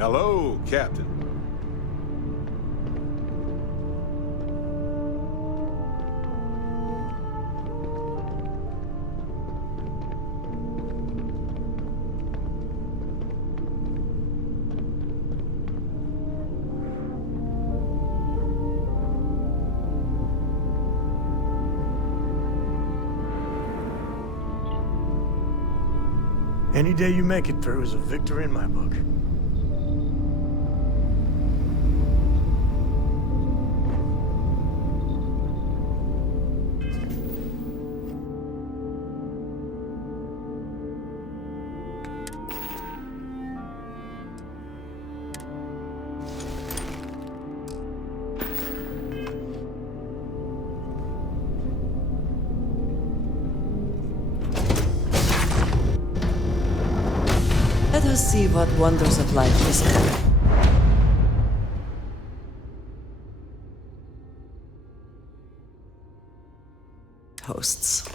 Hello, Captain. Any day you make it through is a victory in my book. Let us see what wonders of life discover. Hosts.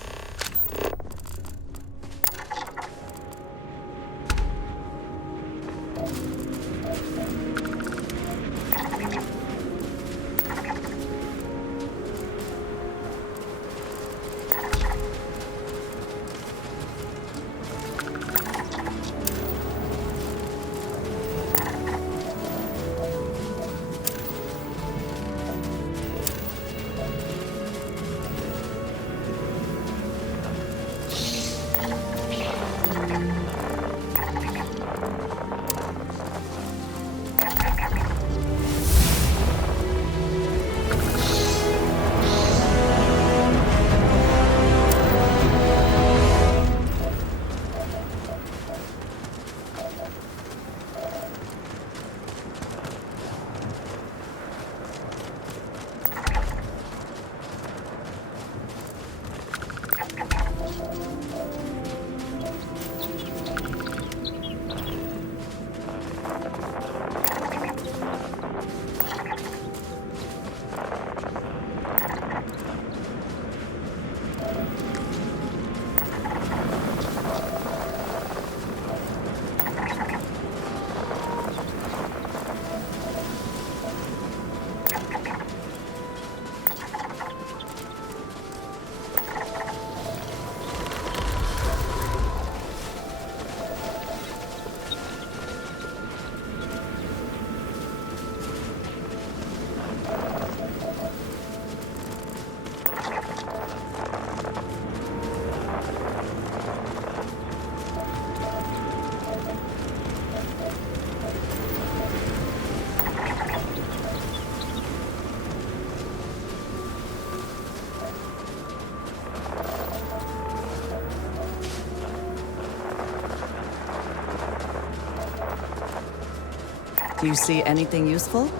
Do you see anything useful?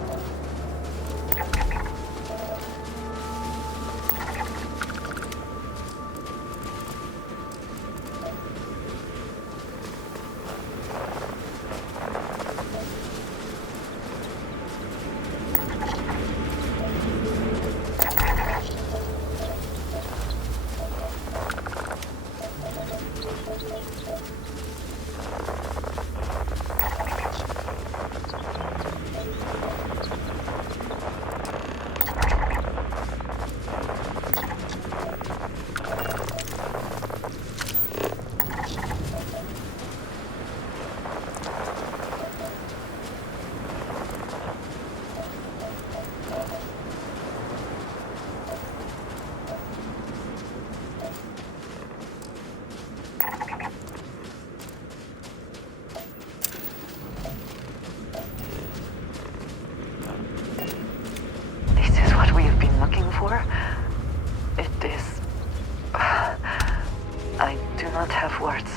for? It is... I do not have words.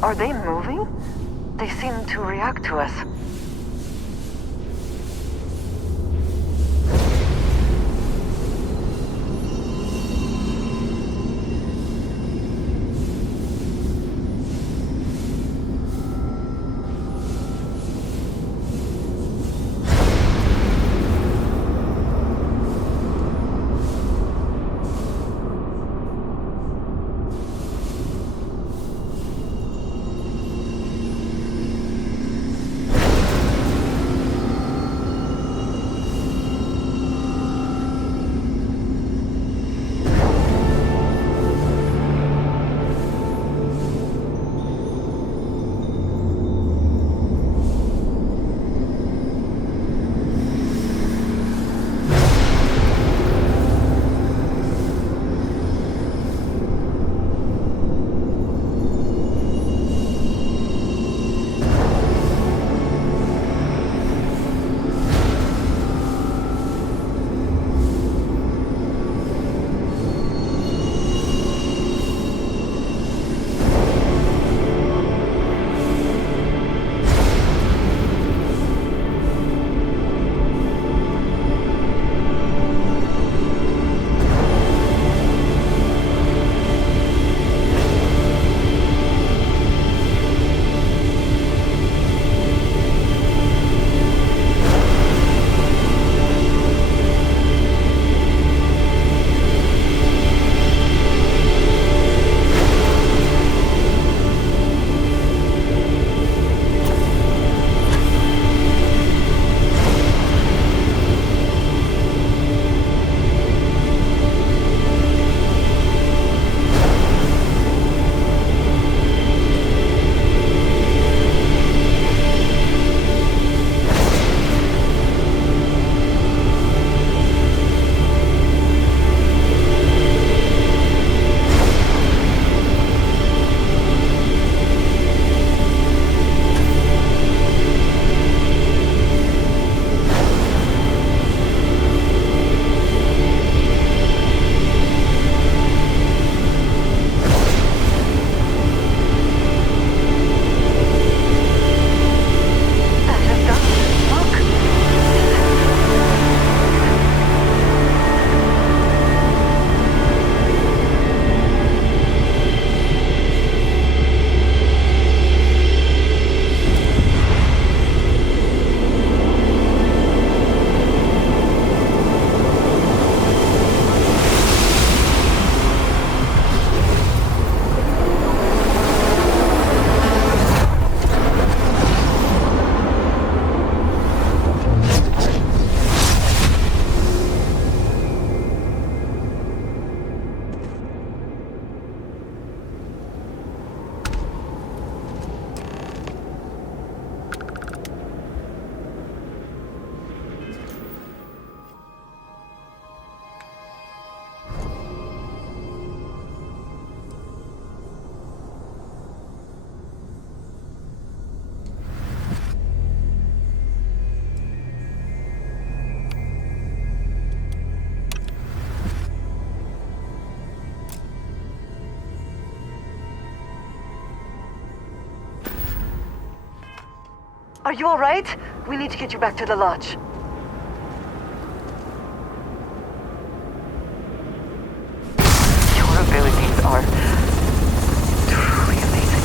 Are they moving? They seem to react to us. Are you all right? We need to get you back to the lodge. Your abilities are truly amazing.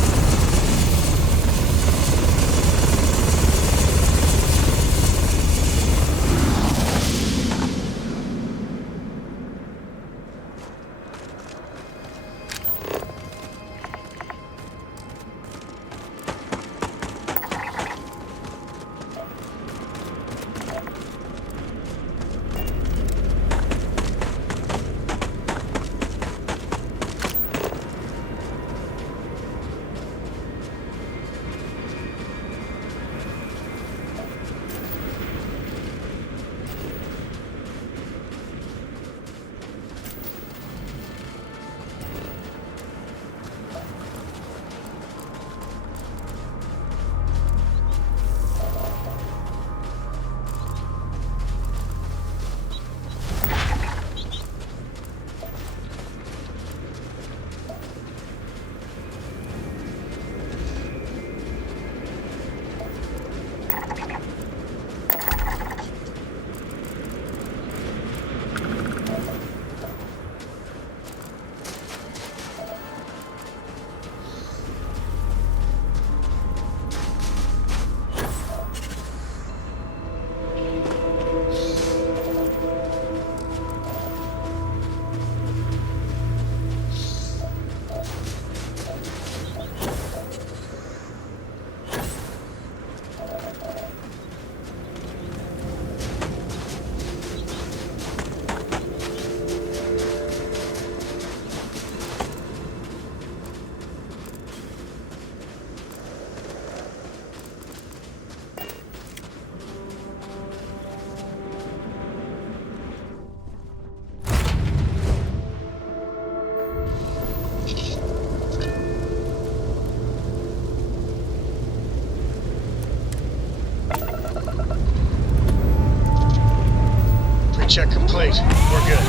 Cleat. We're good.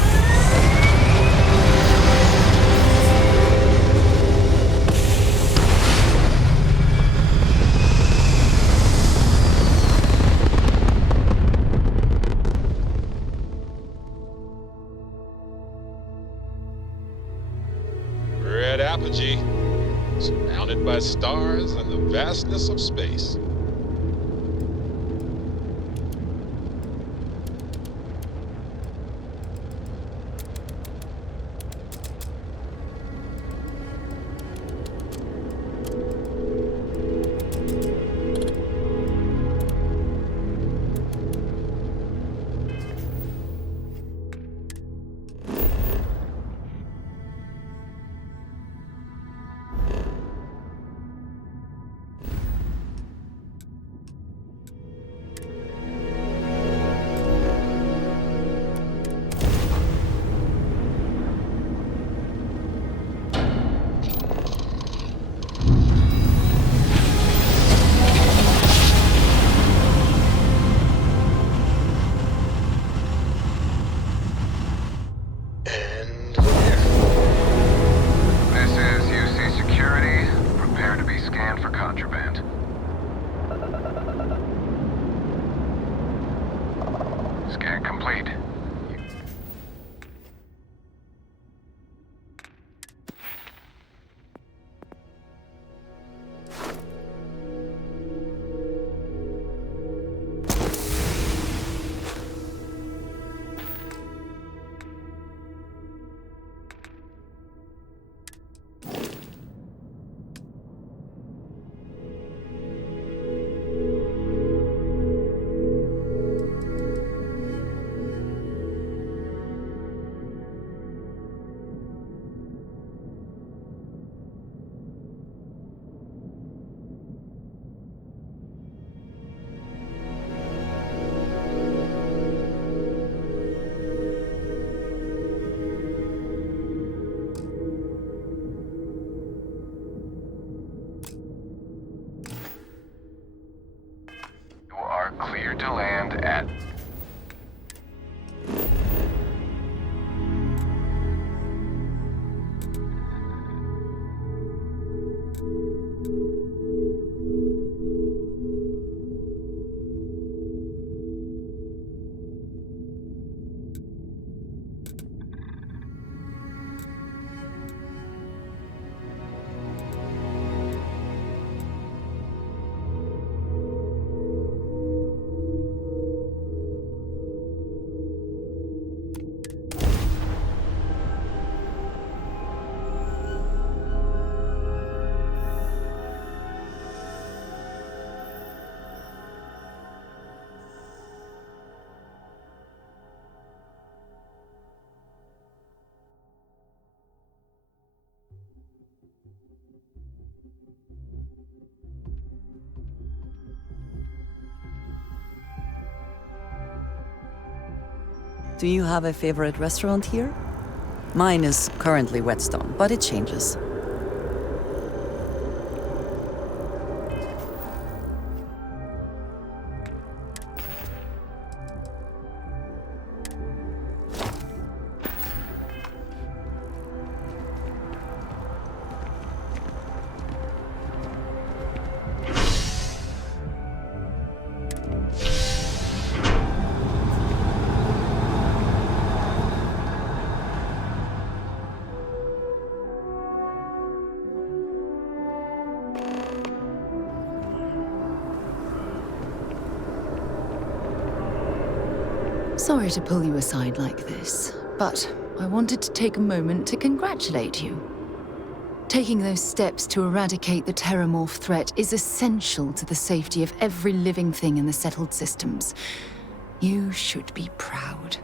Red apogee, surrounded by stars and the vastness of space. Clear to land at... Do you have a favorite restaurant here? Mine is currently Whetstone, but it changes. Sorry to pull you aside like this, but I wanted to take a moment to congratulate you. Taking those steps to eradicate the Terramorph threat is essential to the safety of every living thing in the settled systems. You should be proud.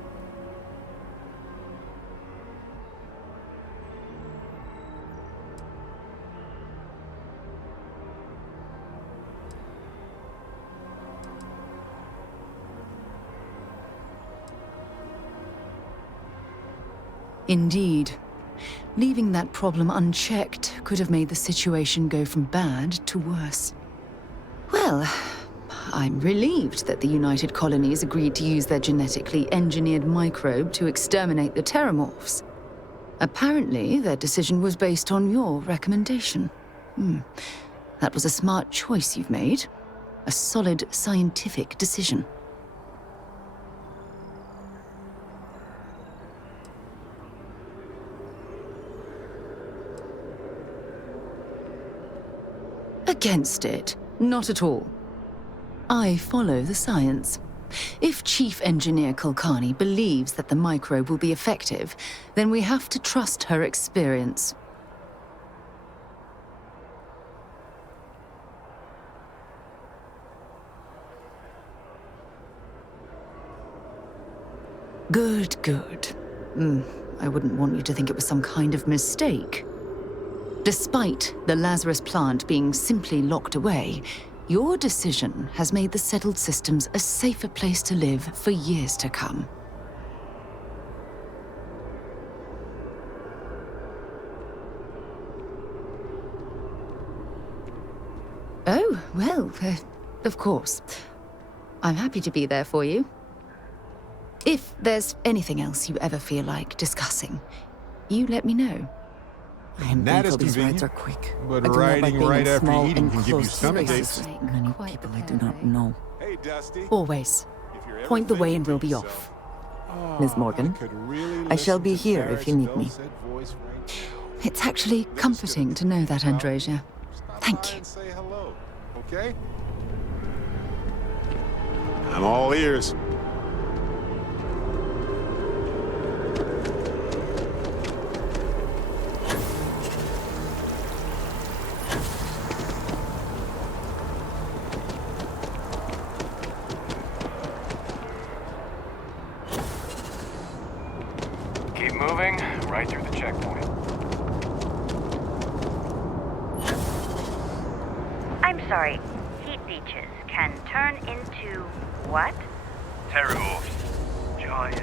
Indeed. Leaving that problem unchecked could have made the situation go from bad to worse. Well, I'm relieved that the United Colonies agreed to use their genetically engineered microbe to exterminate the Terramorphs. Apparently, their decision was based on your recommendation. That was a smart choice you've made. A solid scientific decision. Against it? Not at all. I follow the science. If Chief Engineer Kulkarni believes that the microbe will be effective, then we have to trust her experience. Good, good. I wouldn't want you to think it was some kind of mistake. Despite the Lazarus plant being simply locked away, your decision has made the settled systems a safer place to live for years to come. Oh, well, of course. I'm happy to be there for you. If there's anything else you ever feel like discussing, you let me know. And that is these rides convenient. are quick. But I do not like riding being right in after small, eating can give you enclosed stomach spaces. aches. Many people I do not know. Hey, Dusty. Always. If you're ever Point the way and we'll be thinking off. Miss Morgan, I shall be here if you need me. It's actually comforting to know that, Androsia. Thank you. Say hello, okay? I'm all ears. Keep moving, right through the checkpoint. I'm sorry. Heat leeches can turn into what? Terramorphs. Giant.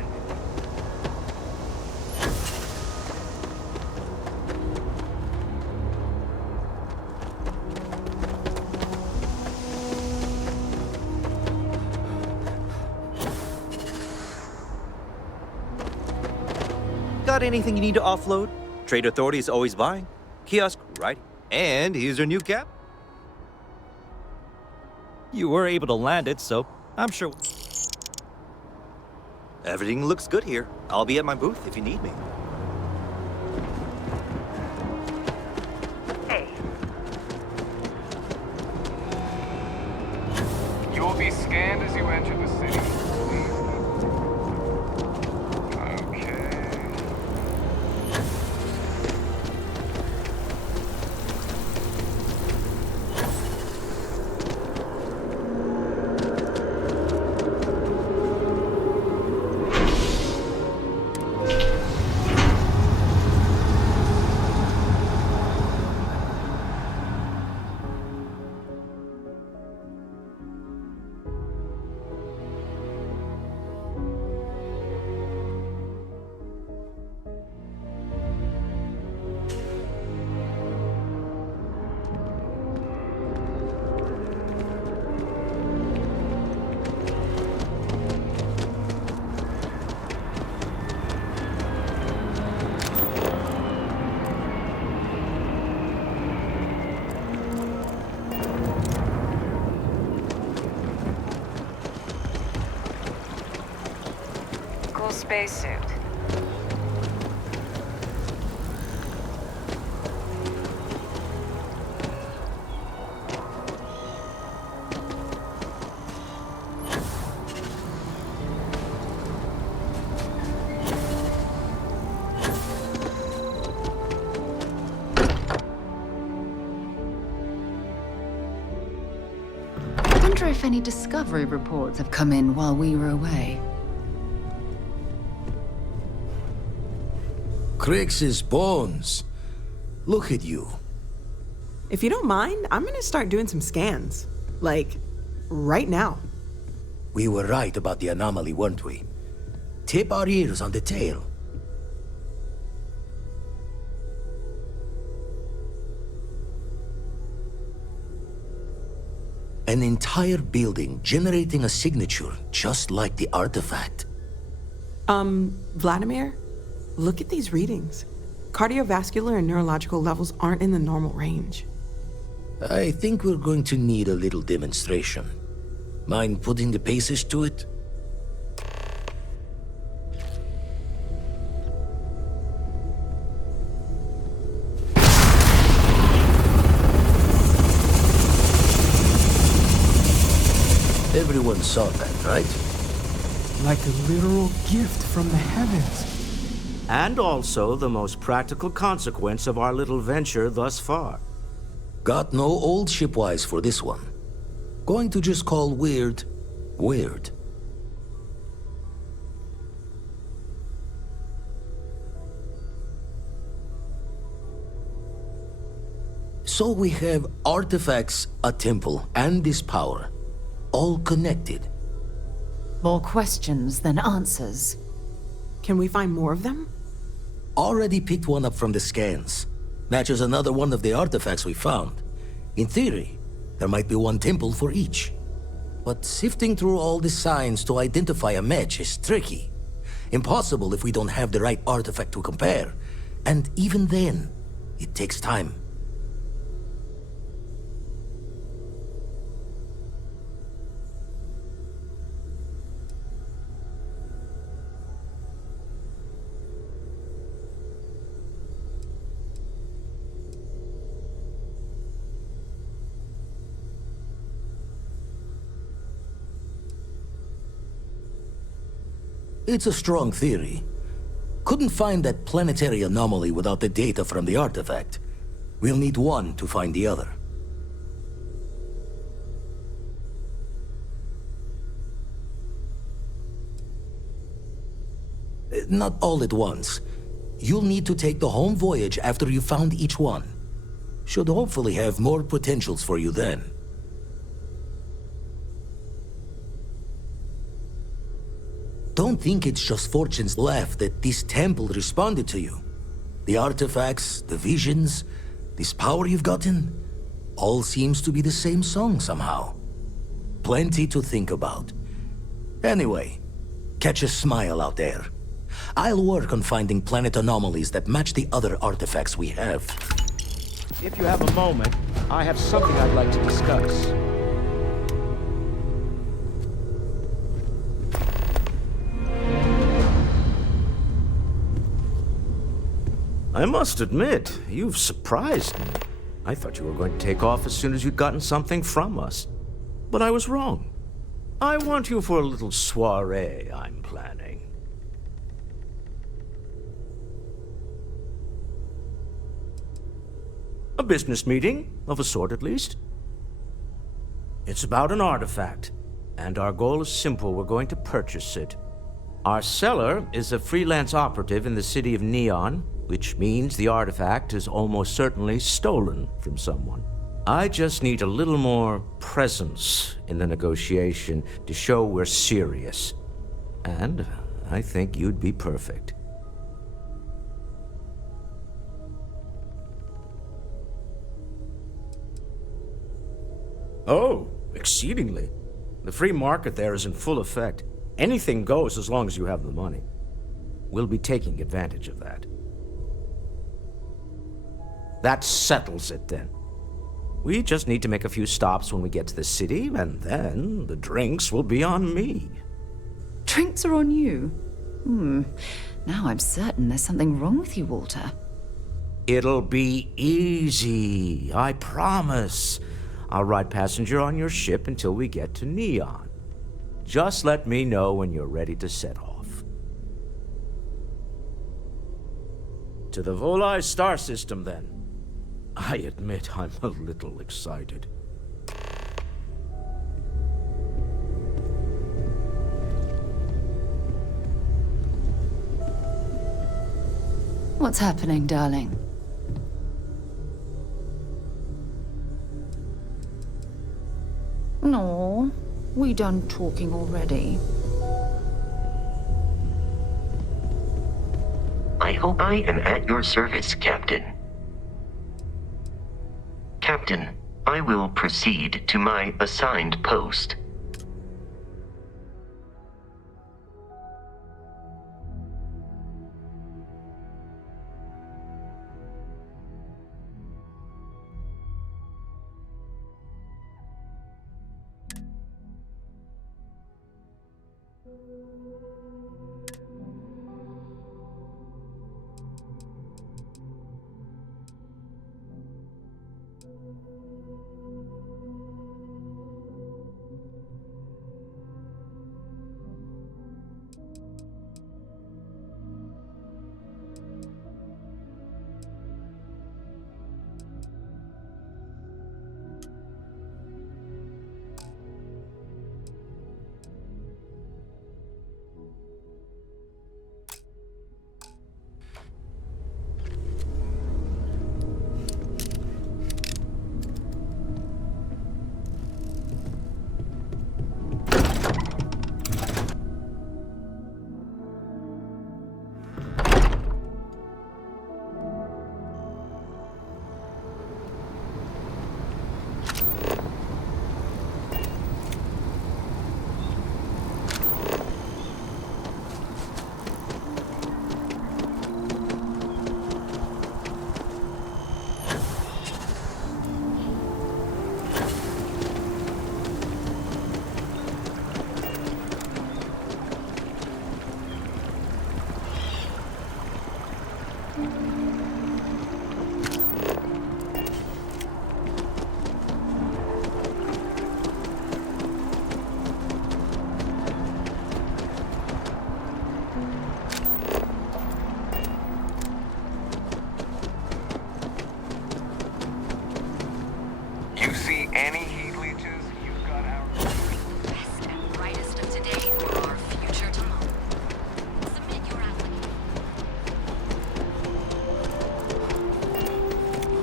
Got anything you need to offload? Trade Authority is always buying. Kiosk, right? And here's your new cap. You were able to land it, so I'm sure... Everything looks good here. I'll be at my booth if you need me. Hey, You will be scanned as you enter the city. Okay. cool spacesuit. I wonder if any discovery reports have come in while we were away. Crix's bones. Look at you. If you don't mind, I'm gonna start doing some scans. Like, right now. We were right about the anomaly, weren't we? Tip our ears on the tail. An entire building generating a signature just like the artifact. Vladimir, look at these readings. Cardiovascular and neurological levels aren't in the normal range. I think we're going to need a little demonstration. Mind putting the paces to it? Everyone saw that, right? Like a literal gift from the heavens. And also the most practical consequence of our little venture thus far. Got no old shipwise for this one. Going to just call weird, weird. So we have artifacts, a temple, and this power. All connected. More questions than answers. Can we find more of them? Already picked one up from the scans. Matches another one of the artifacts we found. In theory, there might be one temple for each. But sifting through all the signs to identify a match is tricky. Impossible if we don't have the right artifact to compare. And even then, it takes time. It's a strong theory. Couldn't find that planetary anomaly without the data from the artifact. We'll need one to find the other. Not all at once. You'll need to take the home voyage after you found each one. Should hopefully have more potentials for you then. Don't think it's just Fortune's laugh that this temple responded to you. The artifacts, the visions, this power you've gotten, all seems to be the same song somehow. Plenty to think about. Anyway, catch a smile out there. I'll work on finding planet anomalies that match the other artifacts we have. If you have a moment, I have something I'd like to discuss. I must admit, you've surprised me. I thought you were going to take off as soon as you'd gotten something from us. But I was wrong. I want you for a little soiree I'm planning. A business meeting, of a sort at least. It's about an artifact, and our goal is simple. We're going to purchase it. Our seller is a freelance operative in the city of Neon, which means the artifact is almost certainly stolen from someone. I just need a little more presence in the negotiation to show we're serious. And I think you'd be perfect. Oh, exceedingly. The free market there is in full effect. Anything goes as long as you have the money. We'll be taking advantage of that. That settles it, then. We just need to make a few stops when we get to the city, and then the drinks will be on me. Drinks are on you? Now I'm certain there's something wrong with you, Walter. It'll be easy, I promise. I'll ride passenger on your ship until we get to Neon. Just let me know when you're ready to set off. To the Volai star system, then. I admit I'm a little excited. What's happening, darling? No, we done talking already. I hope I am at your service, Captain. Captain, I will proceed to my assigned post. You see any heat leeches? You've got our Best and brightest of today for our future tomorrow. Submit your application.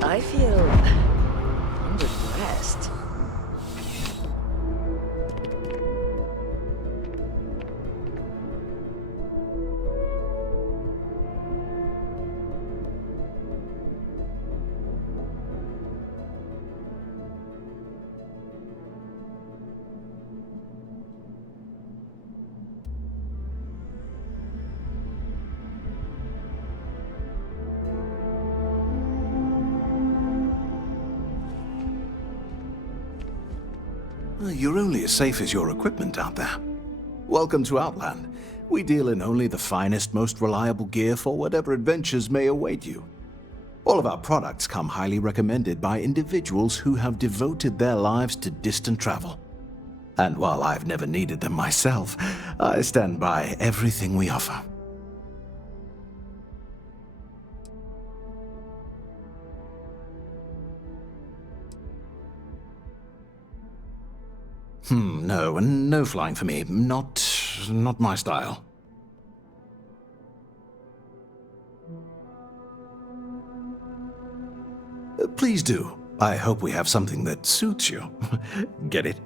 I feel underdressed. You're only as safe as your equipment out there. Welcome to Outland. We deal in only the finest, most reliable gear for whatever adventures may await you. All of our products come highly recommended by individuals who have devoted their lives to distant travel. And while I've never needed them myself, I stand by everything we offer. No flying for me. Not my style. Please do. I hope we have something that suits you. Get it?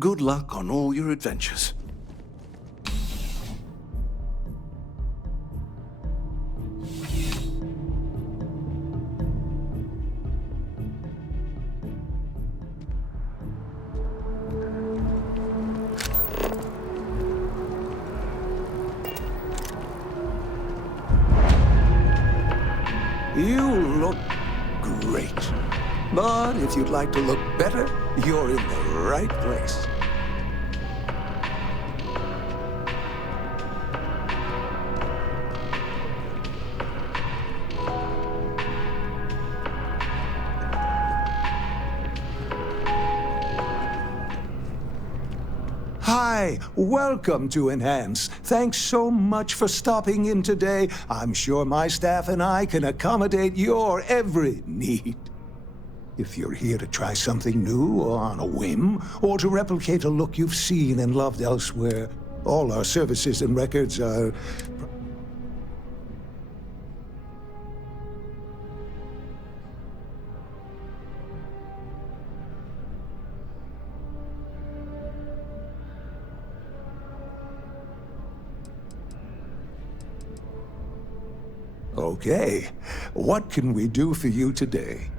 Good luck on all your adventures. You look great. But if you'd like to look better, you're in the right place. Hi, welcome to Enhance. Thanks so much for stopping in today. I'm sure my staff and I can accommodate your every need. If you're here to try something new or on a whim, or to replicate a look you've seen and loved elsewhere, all our services and records are... Okay, what can we do for you today?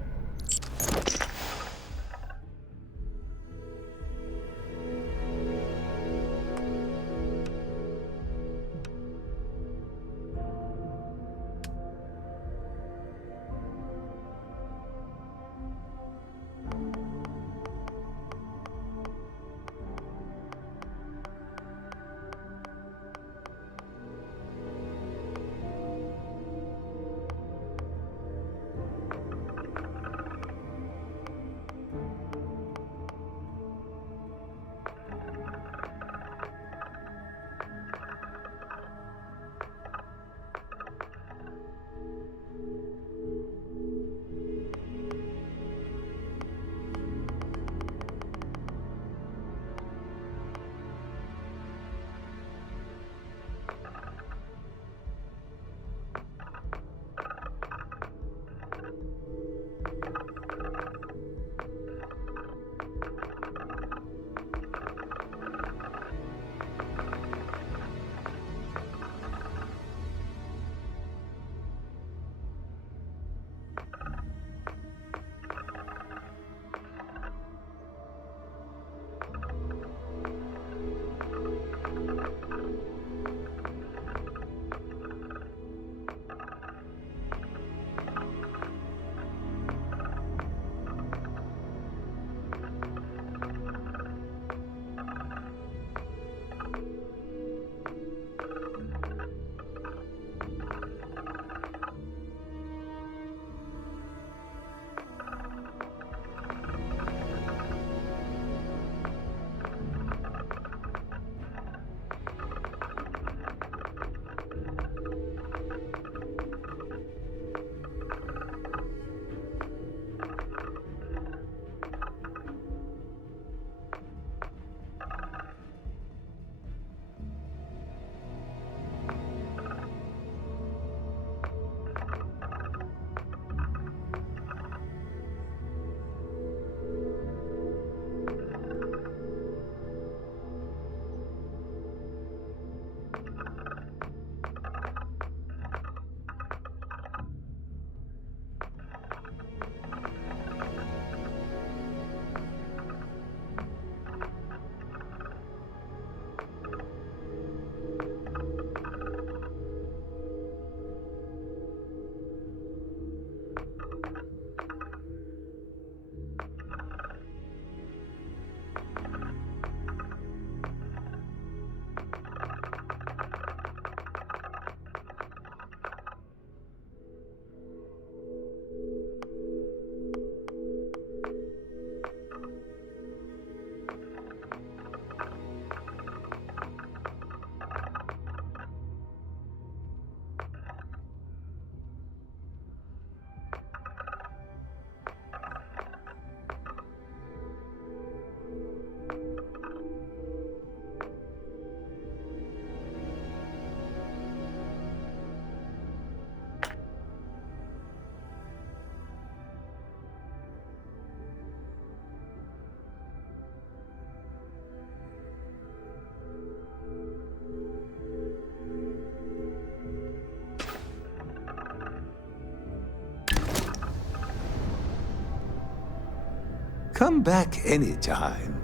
Come back anytime.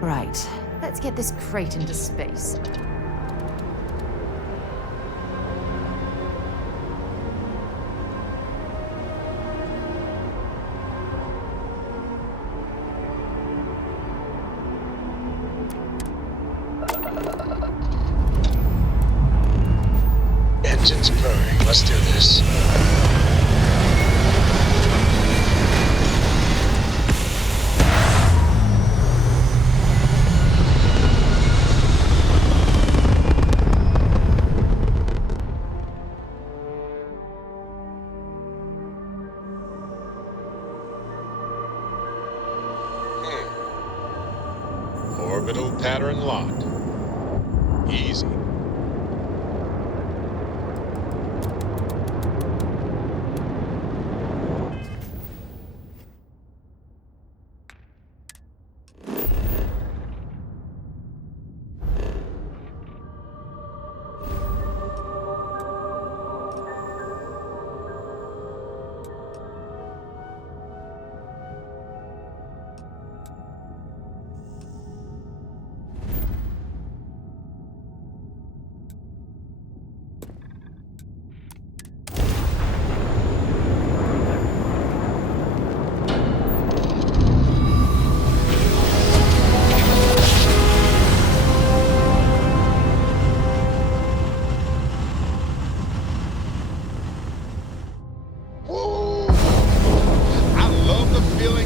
Right. Let's get this crate into space. Engines purring. Let's do this. Orbital pattern locked. Easy.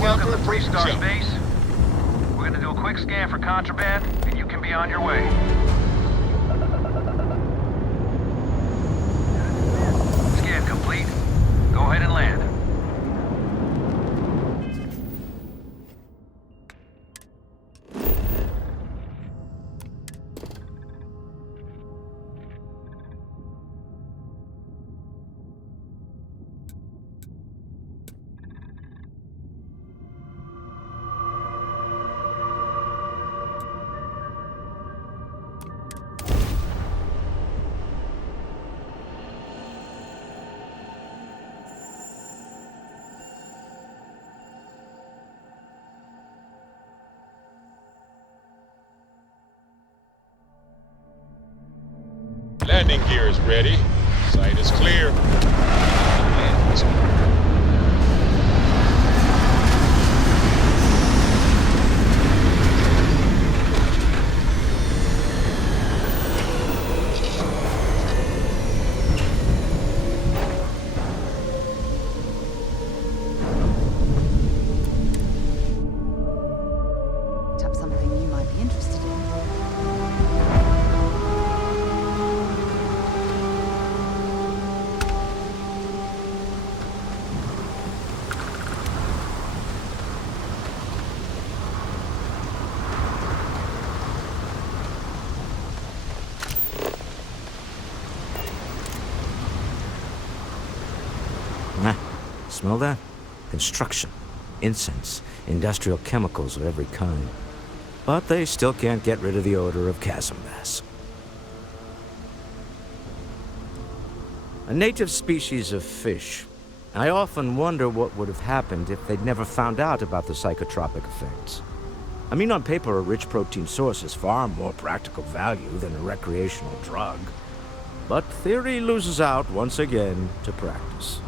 Welcome to Freestar Space. We're gonna do a quick scan for contraband, and you can be on your way. Scan complete. Go ahead and land. Landing gear is ready. Site is clear. Tap something you might be interested in. Smell that? Construction, incense, industrial chemicals of every kind. But they still can't get rid of the odor of chasm bass. A native species of fish. I often wonder what would have happened if they'd never found out about the psychotropic effects. I mean, on paper, a rich protein source is far more practical value than a recreational drug. But theory loses out once again to practice.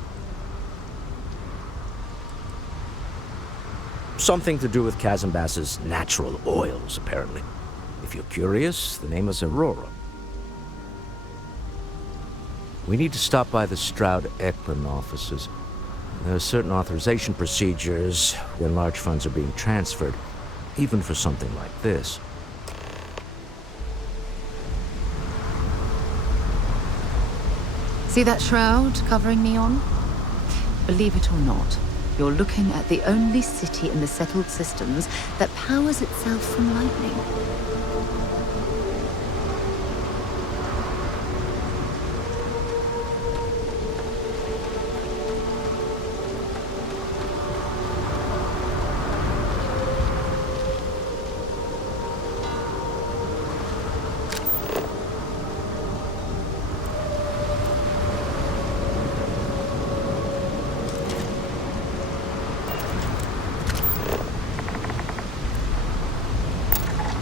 Something to do with chasm bass's natural oils, apparently. If you're curious, the name is Aurora. We need to stop by the Stroud-Ekman offices. There are certain authorization procedures when large funds are being transferred, even for something like this. See that shroud covering me on? Believe it or not, You're looking at the only city in the settled systems that powers itself from lightning.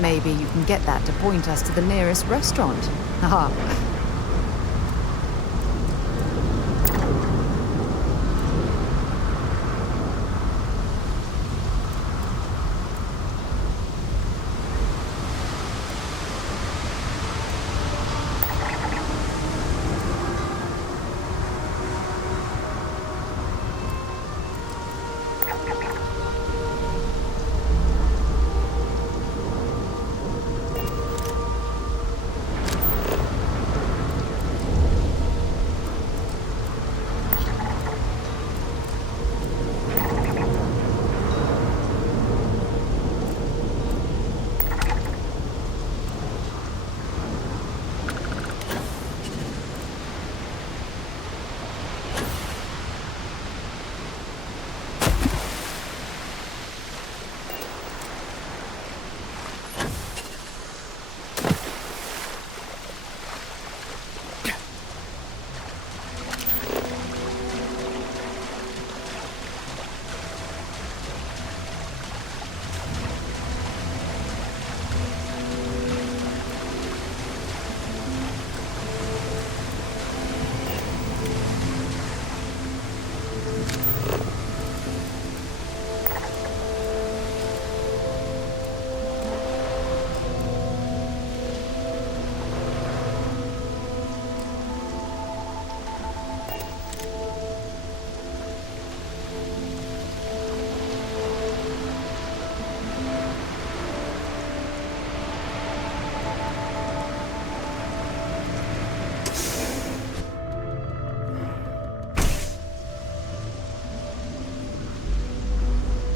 Maybe you can get that to point us to the nearest restaurant. Haha.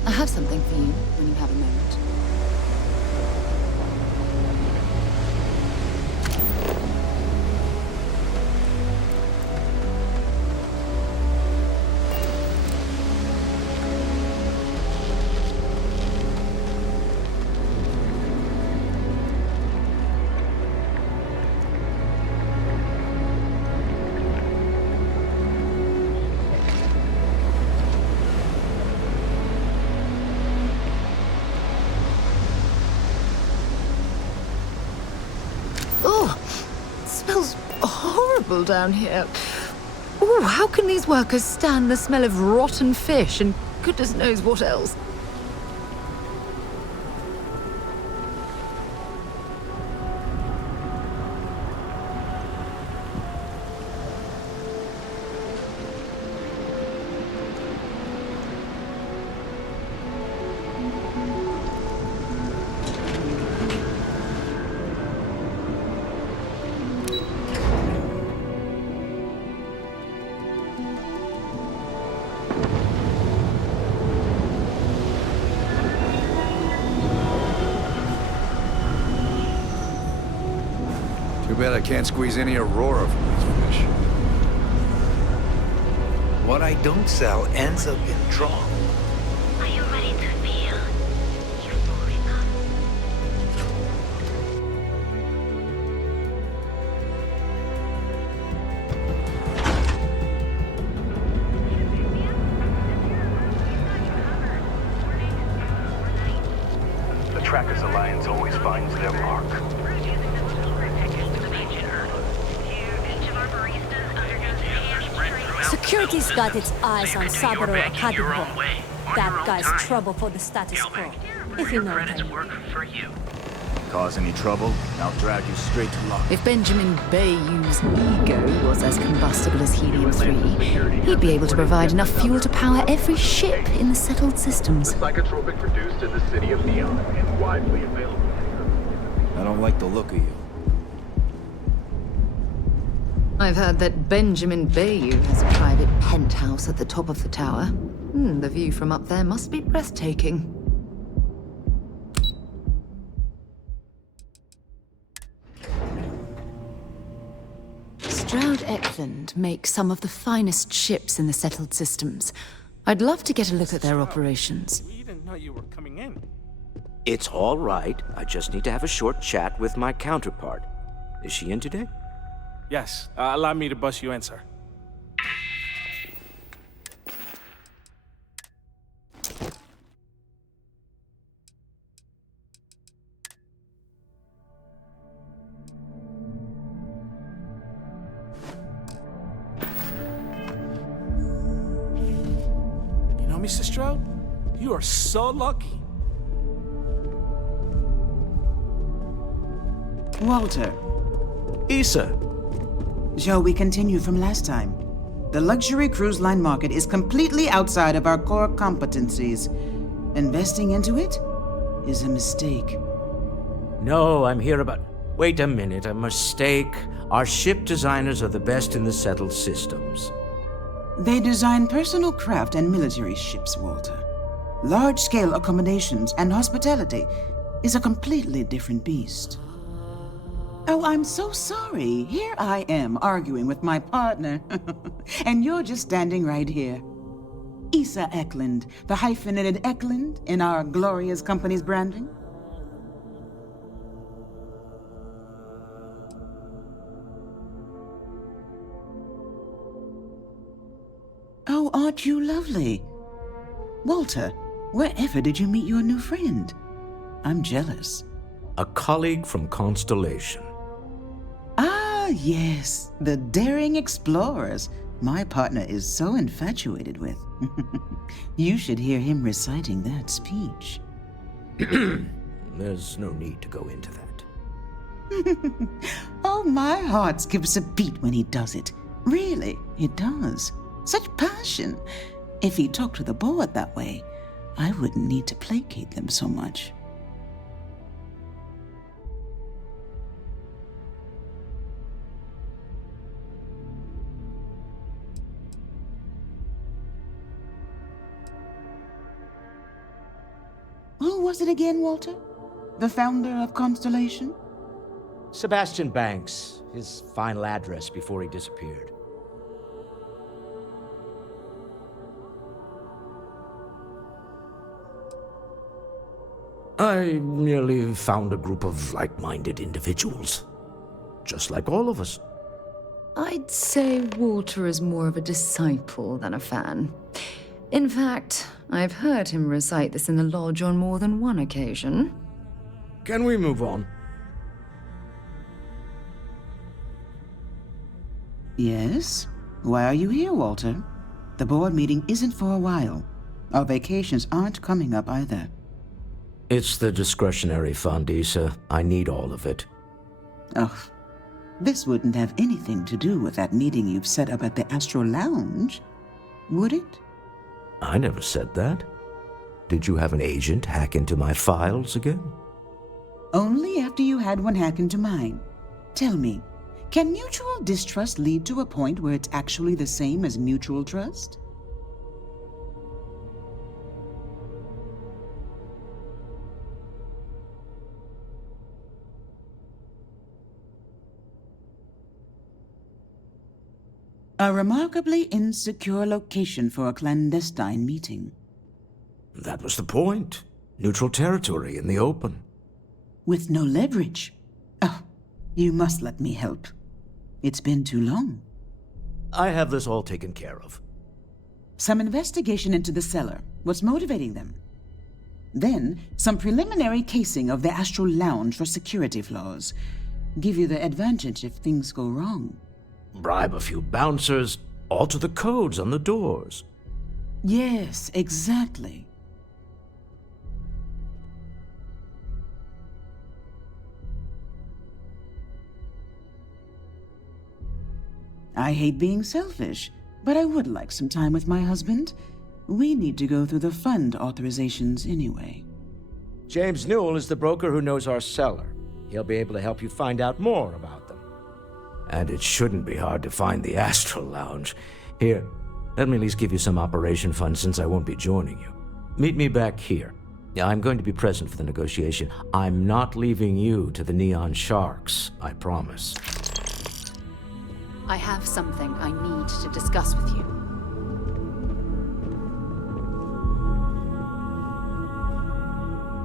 I have something for you when you have a moment. Down here. Ooh, how can these workers stand the smell of rotten fish and goodness knows what else? Too bad I can't squeeze any Aurora from these fish. What I don't sell ends up in draw. Are you ready to feel euphoric? The Trackers Alliance always finds their mark. Security's got its eyes on Saburo Academy. That guy's trouble for the status quo, if you know what I mean. Cause any trouble, I'll drag you straight to law. If Benjamin Bayou's ego was as combustible as helium-3, he'd be able to provide enough fuel to power every ship in the settled systems. The psychotropic produced in the city of Neon and widely available. I don't like the look of you. I've heard that Benjamin Bayou has a private penthouse at the top of the tower. The view from up there must be breathtaking. Stroud Eklund makes some of the finest ships in the settled systems. I'd love to get a look at their operations. We didn't know you were coming in. It's all right. I just need to have a short chat with my counterpart. Is she in today? Yes, allow me to bust you in, sir. You know, Mr. Stroud, you are so lucky. Walter. Issa. Shall we continue from last time? The luxury cruise line market is completely outside of our core competencies. Investing into it is a mistake. No, I'm here about... Wait a minute, a mistake. Our ship designers are the best in the settled systems. They design personal craft and military ships, Walter. Large-scale accommodations and hospitality is a completely different beast. Oh, I'm so sorry. Here I am arguing with my partner. And you're just standing right here. Issa Eklund, the hyphenated Eklund in our glorious company's branding. Oh, aren't you lovely? Walter, wherever did you meet your new friend? I'm jealous. A colleague from Constellation. Ah, yes, the daring explorers my partner is so infatuated with. You should hear him reciting that speech. There's no need to go into that. Oh, my heart skips a beat when he does it. Really, it does. Such passion. If he talked to the board that way, I wouldn't need to placate them so much. Who was it again, Walter? The founder of Constellation? Sebastian Banks, his final address before he disappeared. I merely found a group of like-minded individuals. Just like all of us. I'd say Walter is more of a disciple than a fan. In fact, I've heard him recite this in the lodge on more than one occasion. Can we move on? Yes? Why are you here, Walter? The board meeting isn't for a while. Our vacations aren't coming up either. It's the discretionary fund, Issa. I need all of it. Oh, this wouldn't have anything to do with that meeting you've set up at the Astro Lounge, would it? I never said that. Did you have an agent hack into my files again? Only after you had one hack into mine. Tell me, can mutual distrust lead to a point where it's actually the same as mutual trust? A remarkably insecure location for a clandestine meeting. That was the point. Neutral territory in the open. With no leverage. Oh, you must let me help. It's been too long. I have this all taken care of. Some investigation into the cellar. What's motivating them? Then, some preliminary casing of the Astral Lounge for security flaws. Give you the advantage if things go wrong. Bribe a few bouncers, alter the codes on the doors. Yes, exactly. I hate being selfish, but I would like some time with my husband. We need to go through the fund authorizations anyway. James Newell is the broker who knows our cellar. He'll be able to help you find out more about them. And it shouldn't be hard to find the Astral Lounge. Here, let me at least give you some operation funds since I won't be joining you. Meet me back here. I'm going to be present for the negotiation. I'm not leaving you to the Neon Sharks, I promise. I have something I need to discuss with you.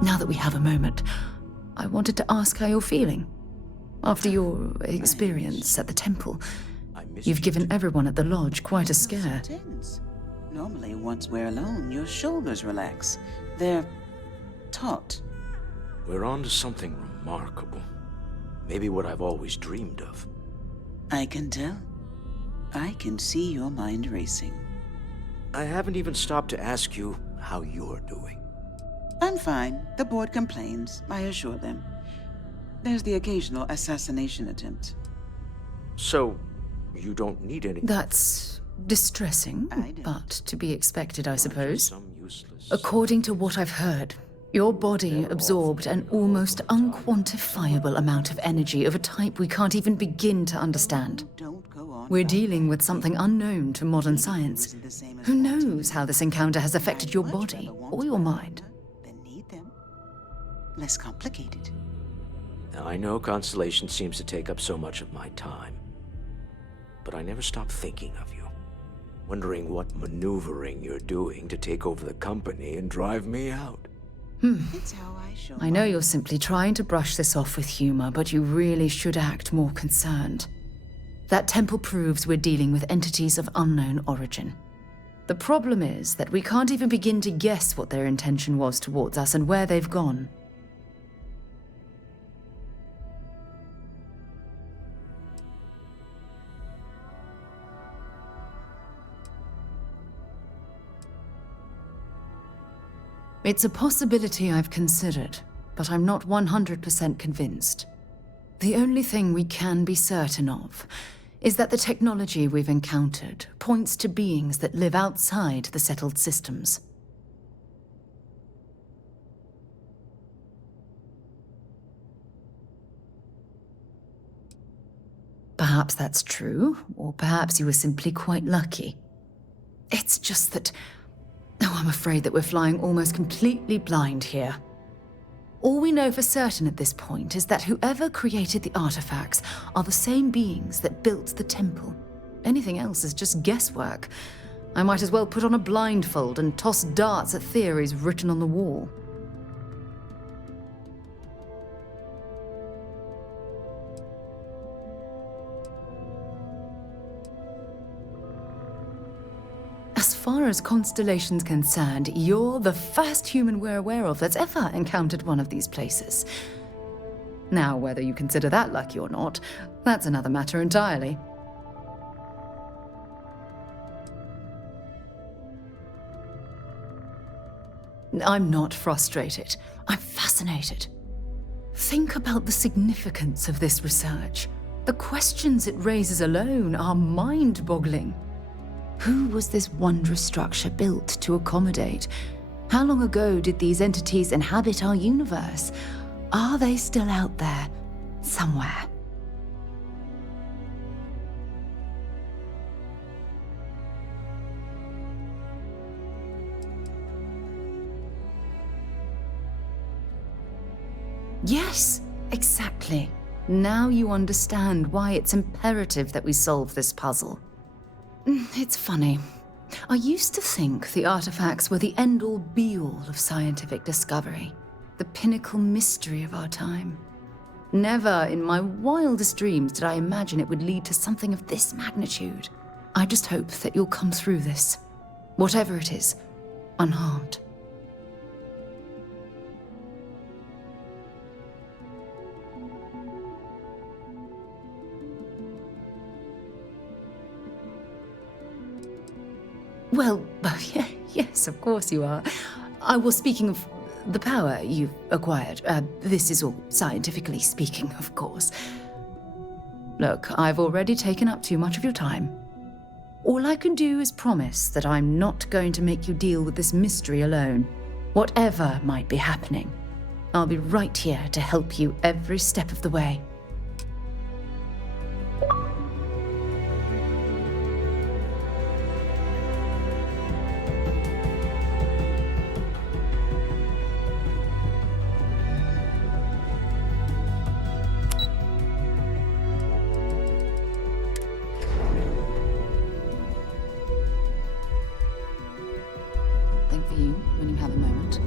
Now that we have a moment, I wanted to ask how you're feeling. After your experience at the temple, you've given everyone at the lodge quite a scare. Normally, once we're alone, your shoulders relax. They're taut. We're on to something remarkable. Maybe what I've always dreamed of. I can tell. I can see your mind racing. I haven't even stopped to ask you how you're doing. I'm fine. The board complains, I assure them. There's the occasional assassination attempt. So, you don't need any... That's distressing, but to be expected, I suppose. According to what I've heard, your body absorbed an almost unquantifiable amount of energy of a type we can't even begin to understand. We're dealing with something unknown to modern science. Who knows how this encounter has affected your body or your mind? Less complicated. Now, I know Constellation seems to take up so much of my time, but I never stop thinking of you, wondering what maneuvering you're doing to take over the company and drive me out. I know you're simply trying to brush this off with humor, but you really should act more concerned. That temple proves we're dealing with entities of unknown origin. The problem is that we can't even begin to guess what their intention was towards us and where they've gone. It's a possibility I've considered, but I'm not 100% convinced. The only thing we can be certain of is that the technology we've encountered points to beings that live outside the settled systems. Perhaps that's true, or perhaps you were simply quite lucky. It's just that... Oh, I'm afraid that we're flying almost completely blind here. All we know for certain at this point is that whoever created the artifacts are the same beings that built the temple. Anything else is just guesswork. I might as well put on a blindfold and toss darts at theories written on the wall. As far as Constellation's concerned, you're the first human we're aware of that's ever encountered one of these places. Now, whether you consider that lucky or not, that's another matter entirely. I'm not frustrated. I'm fascinated. Think about the significance of this research. The questions it raises alone are mind-boggling. Who was this wondrous structure built to accommodate? How long ago did these entities inhabit our universe? Are they still out there, somewhere? Yes, exactly. Now you understand why it's imperative that we solve this puzzle. It's funny. I used to think the artifacts were the end-all be-all of scientific discovery, the pinnacle mystery of our time. Never in my wildest dreams did I imagine it would lead to something of this magnitude. I just hope that you'll come through this, whatever it is, unharmed. Well, yes, of course you are. I was speaking of the power you've acquired. This is all scientifically speaking, of course. Look, I've already taken up too much of your time. All I can do is promise that I'm not going to make you deal with this mystery alone. Whatever might be happening, I'll be right here to help you every step of the way. have a moment.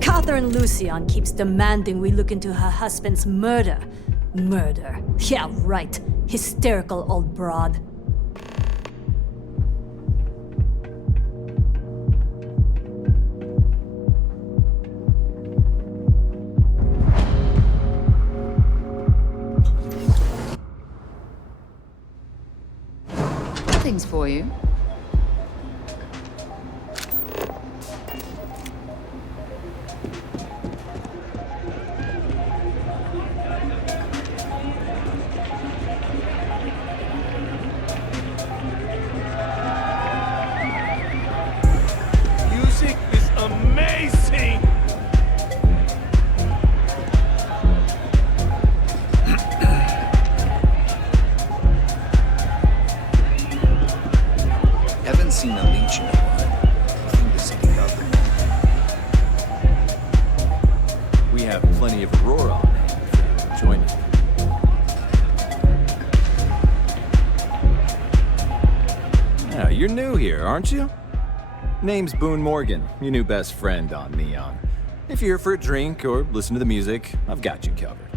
Catherine Lucian keeps demanding we look into her husband's murder. Murder. Yeah, right. Hysterical old broad. Things for you. Music is amazing! Haven't seen a leech in a while. I think there's something about them. We have plenty of Aurora on hand for enjoyment. Yeah, you're new here, aren't you? Name's Boone Morgan, your new best friend on Neon. If you're here for a drink or listen to the music, I've got you covered.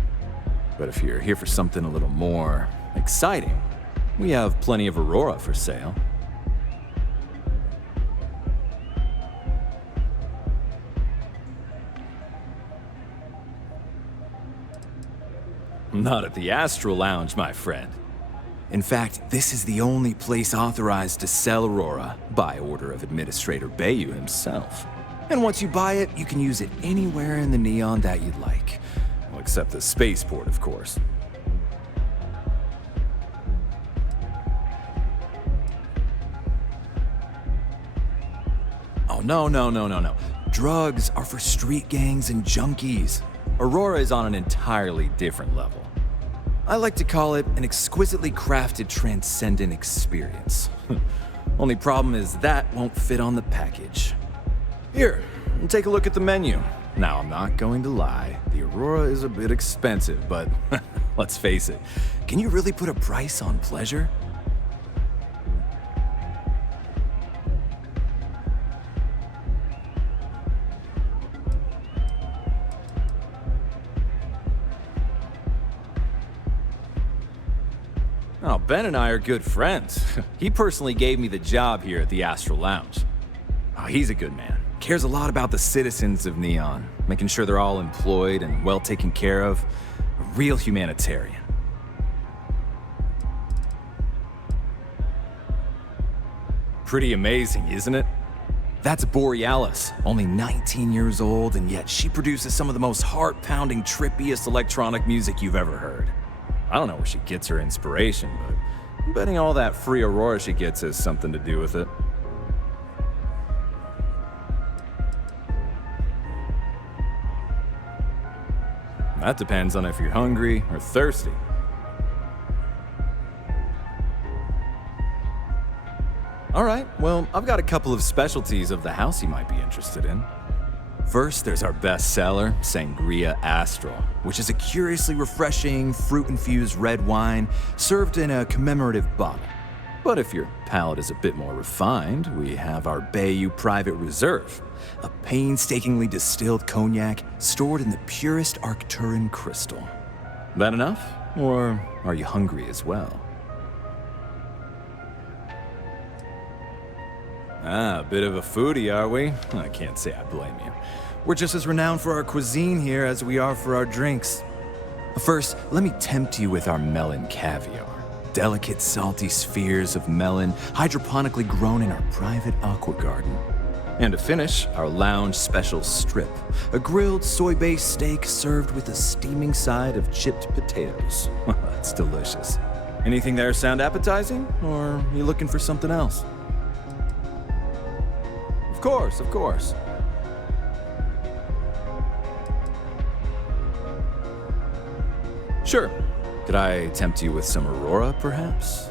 But if you're here for something a little more exciting, we have plenty of Aurora for sale. Not at the Astral Lounge, my friend. In fact, this is the only place authorized to sell Aurora by order of Administrator Bayou himself. And once you buy it, you can use it anywhere in the Neon that you'd like. Well, except the spaceport, of course. Oh, no. Drugs are for street gangs and junkies. Aurora is on an entirely different level. I like to call it an exquisitely crafted transcendent experience. Only problem is that won't fit on the package. Here, take a look at the menu. Now, I'm not going to lie, the Aurora is a bit expensive, but let's face it, can you really put a price on pleasure? Oh, Ben and I are good friends. He personally gave me the job here at the Astral Lounge. Oh, he's a good man. Cares a lot about the citizens of Neon, making sure they're all employed and well taken care of. A real humanitarian. Pretty amazing, isn't it? That's Borealis, only 19 years old, and yet she produces some of the most heart-pounding, trippiest electronic music you've ever heard. I don't know where she gets her inspiration, but I'm betting all that free Aurora she gets has something to do with it. That depends on if you're hungry or thirsty. All right, well, I've got a couple of specialties of the house you might be interested in. First, there's our best seller, Sangria Astral, which is a curiously refreshing, fruit-infused red wine served in a commemorative bottle. But if your palate is a bit more refined, we have our Bayou Private Reserve, a painstakingly distilled cognac stored in the purest Arcturan crystal. That enough? Or are you hungry as well? Ah, a bit of a foodie, are we? I can't say I blame you. We're just as renowned for our cuisine here as we are for our drinks. First, let me tempt you with our melon caviar. Delicate, salty spheres of melon hydroponically grown in our private aqua garden. And to finish, our lounge special strip, a grilled soy-based steak served with a steaming side of chipped potatoes. That's delicious. Anything there sound appetizing, or are you looking for something else? Of course. Sure. Could I tempt you with some Aurora, perhaps?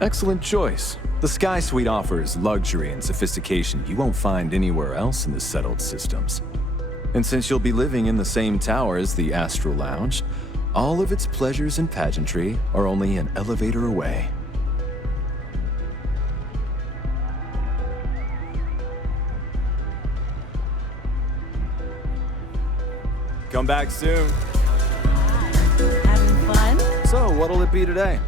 Excellent choice. The Sky Suite offers luxury and sophistication you won't find anywhere else in the settled systems. And since you'll be living in the same tower as the Astral Lounge, all of its pleasures and pageantry are only an elevator away. Come back soon. Having fun? So, what'll it be today?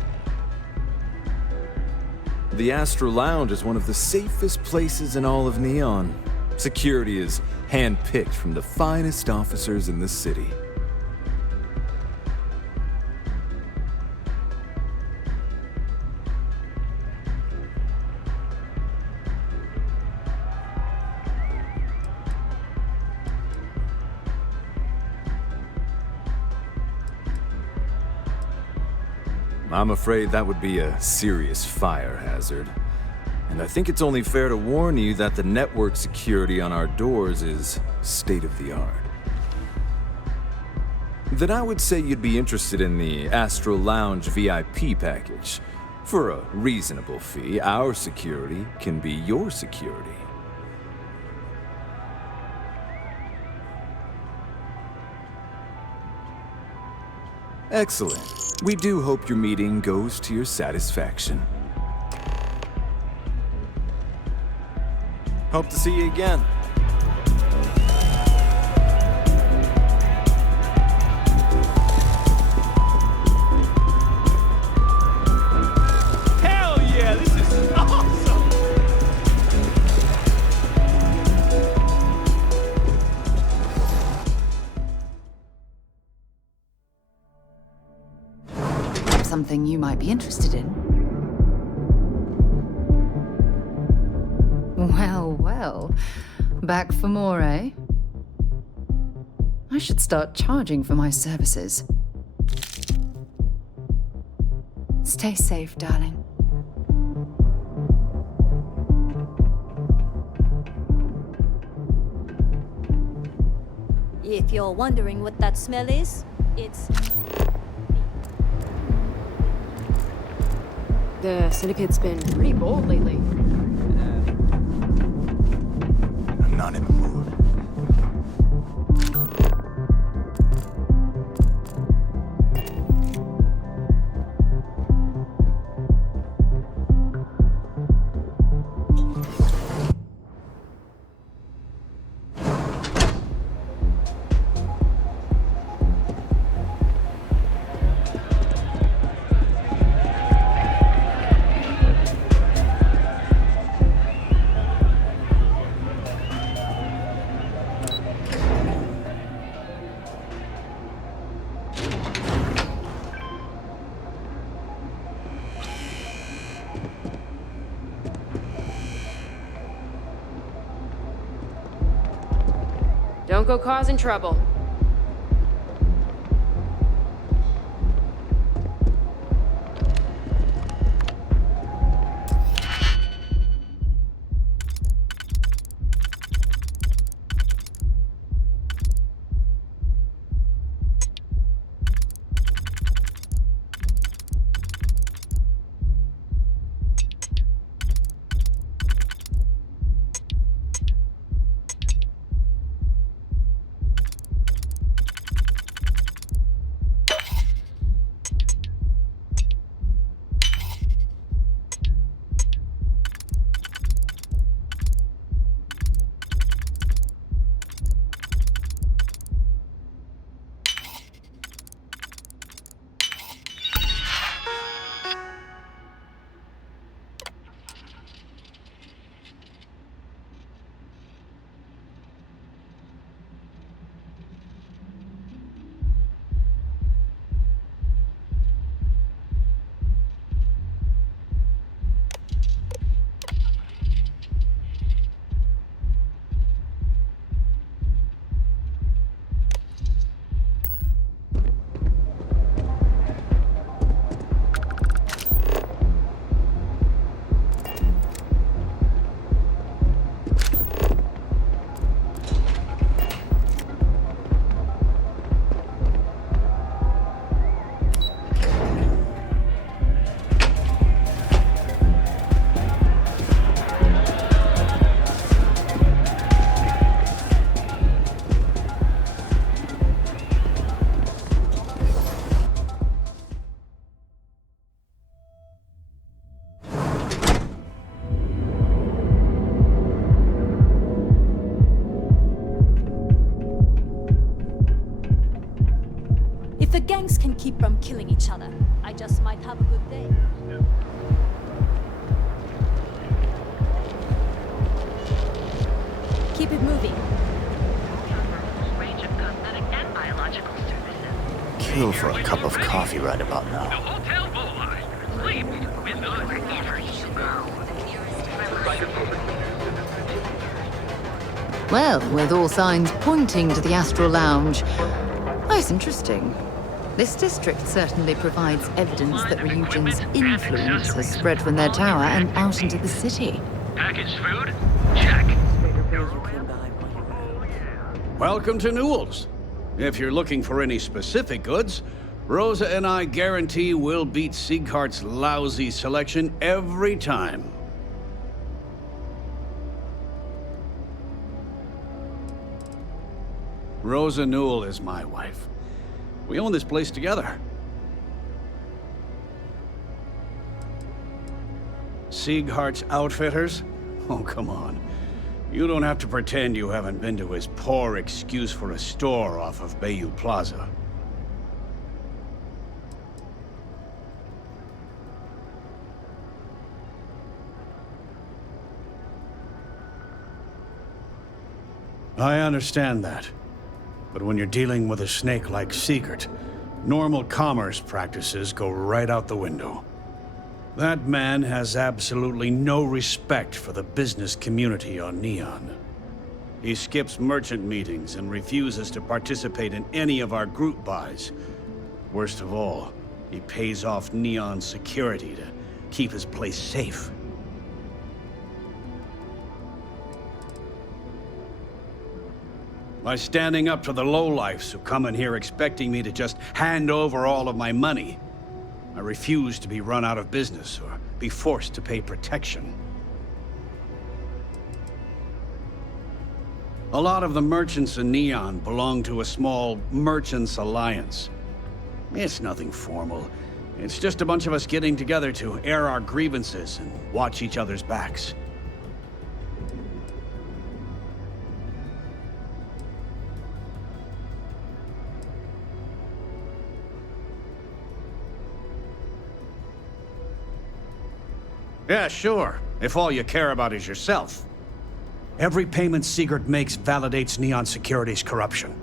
The Astral Lounge is one of the safest places in all of Neon. Security is hand-picked from the finest officers in the city. I'm afraid that would be a serious fire hazard. And I think it's only fair to warn you that the network security on our doors is state-of-the-art. Then I would say you'd be interested in the Astral Lounge VIP package. For a reasonable fee, our security can be your security. Excellent. We do hope your meeting goes to your satisfaction. Hope to see you again. Hell yeah, this is awesome! Something you might be interested in. Well, well. Back for more, eh? I should start charging for my services. Stay safe, darling. If you're wondering what that smell is, it's... The syndicate's been pretty bold lately. I'm not in the mood. Don't go causing trouble. Thugs can keep from killing each other. I just might have a good day. Keep it moving. Range of cosmetic and biological services. Kill for a cup of coffee right about now. Hotel Bullseye. Sleep with us. Wherever you go. Well, with all signs pointing to the Astral Lounge, that's interesting. This district certainly provides evidence that Ryujin's influence has spread from their tower and out into the city. Packaged food? Check. Welcome to Newell's. If you're looking for any specific goods, Rosa and I guarantee we'll beat Sieghart's lousy selection every time. Rosa Newell is my wife. We own this place together. Sieghart's Outfitters? Oh, come on. You don't have to pretend you haven't been to his poor excuse for a store off of Bayou Plaza. I understand that. But when you're dealing with a snake like Siegert, normal commerce practices go right out the window. That man has absolutely no respect for the business community on Neon. He skips merchant meetings and refuses to participate in any of our group buys. Worst of all, he pays off Neon security to keep his place safe. By standing up to the lowlifes who come in here expecting me to just hand over all of my money, I refuse to be run out of business or be forced to pay protection. A lot of the merchants in Neon belong to a small merchants alliance. It's nothing formal. It's just a bunch of us getting together to air our grievances and watch each other's backs. Yeah, sure, if all you care about is yourself. Every payment Siegert makes validates Neon Security's corruption.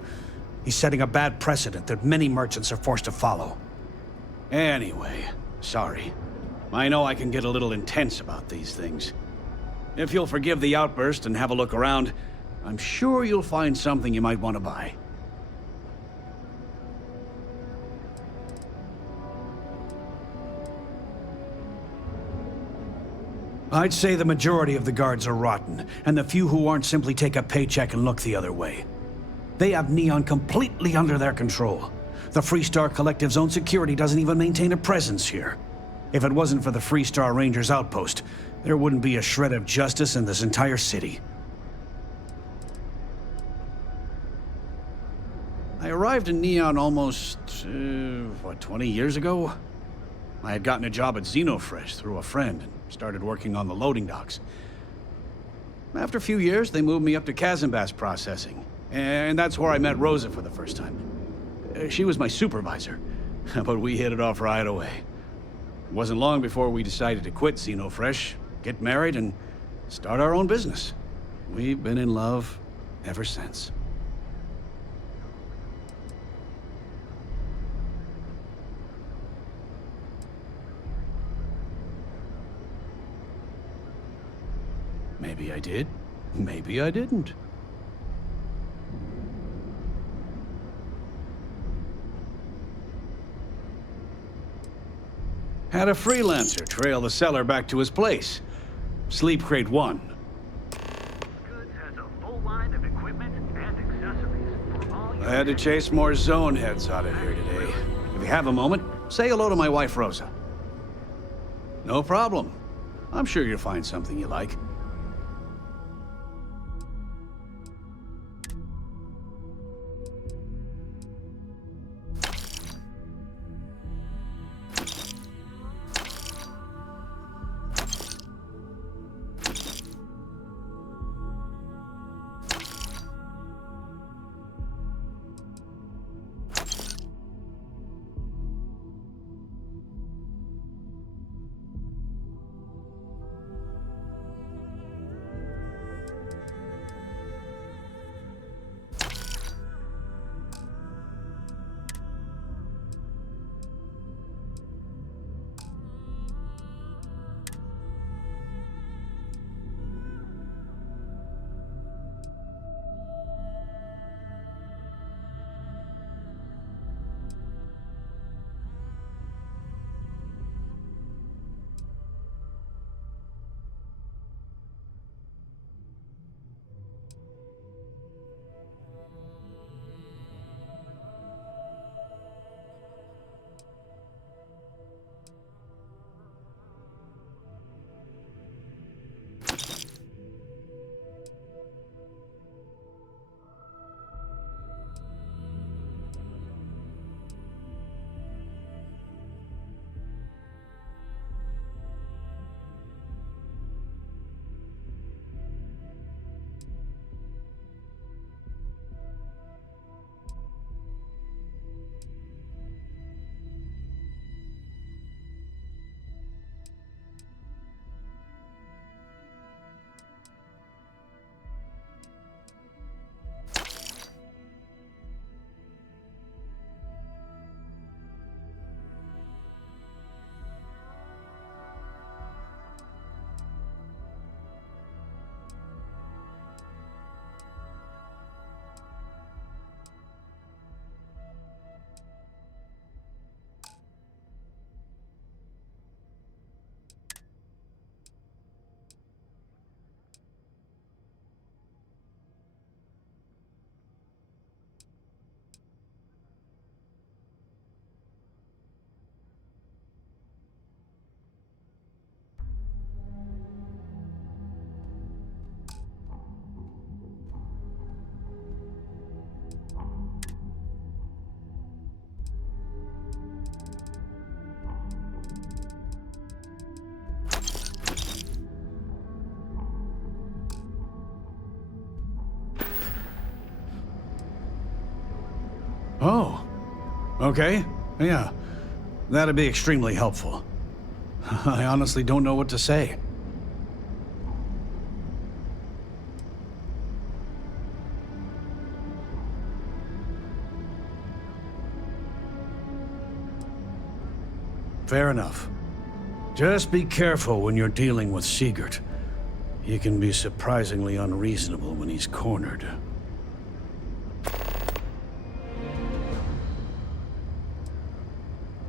He's setting a bad precedent that many merchants are forced to follow. Anyway, sorry. I know I can get a little intense about these things. If you'll forgive the outburst and have a look around, I'm sure you'll find something you might want to buy. I'd say the majority of the guards are rotten, and the few who aren't simply take a paycheck and look the other way. They have Neon completely under their control. The Freestar Collective's own security doesn't even maintain a presence here. If it wasn't for the Freestar Rangers outpost, there wouldn't be a shred of justice in this entire city. I arrived in Neon almost, 20 years ago? I had gotten a job at Xenofresh through a friend and started working on the loading docks. After a few years, they moved me up to Kazanbass processing, and that's where I met Rosa for the first time. She was my supervisor, but we hit it off right away. It wasn't long before we decided to quit Xenofresh, get married, and start our own business. We've been in love ever since. Maybe I did, maybe I didn't. Had a freelancer trail the seller back to his place. Sleep Crate 1. Goods has a full line of equipment and accessories for all I had to chase more zone heads out of here today. If you have a moment, say hello to my wife, Rosa. No problem. I'm sure you'll find something you like. Oh. Okay. Yeah. That'd be extremely helpful. I honestly don't know what to say. Fair enough. Just be careful when you're dealing with Sigurd. He can be surprisingly unreasonable when he's cornered.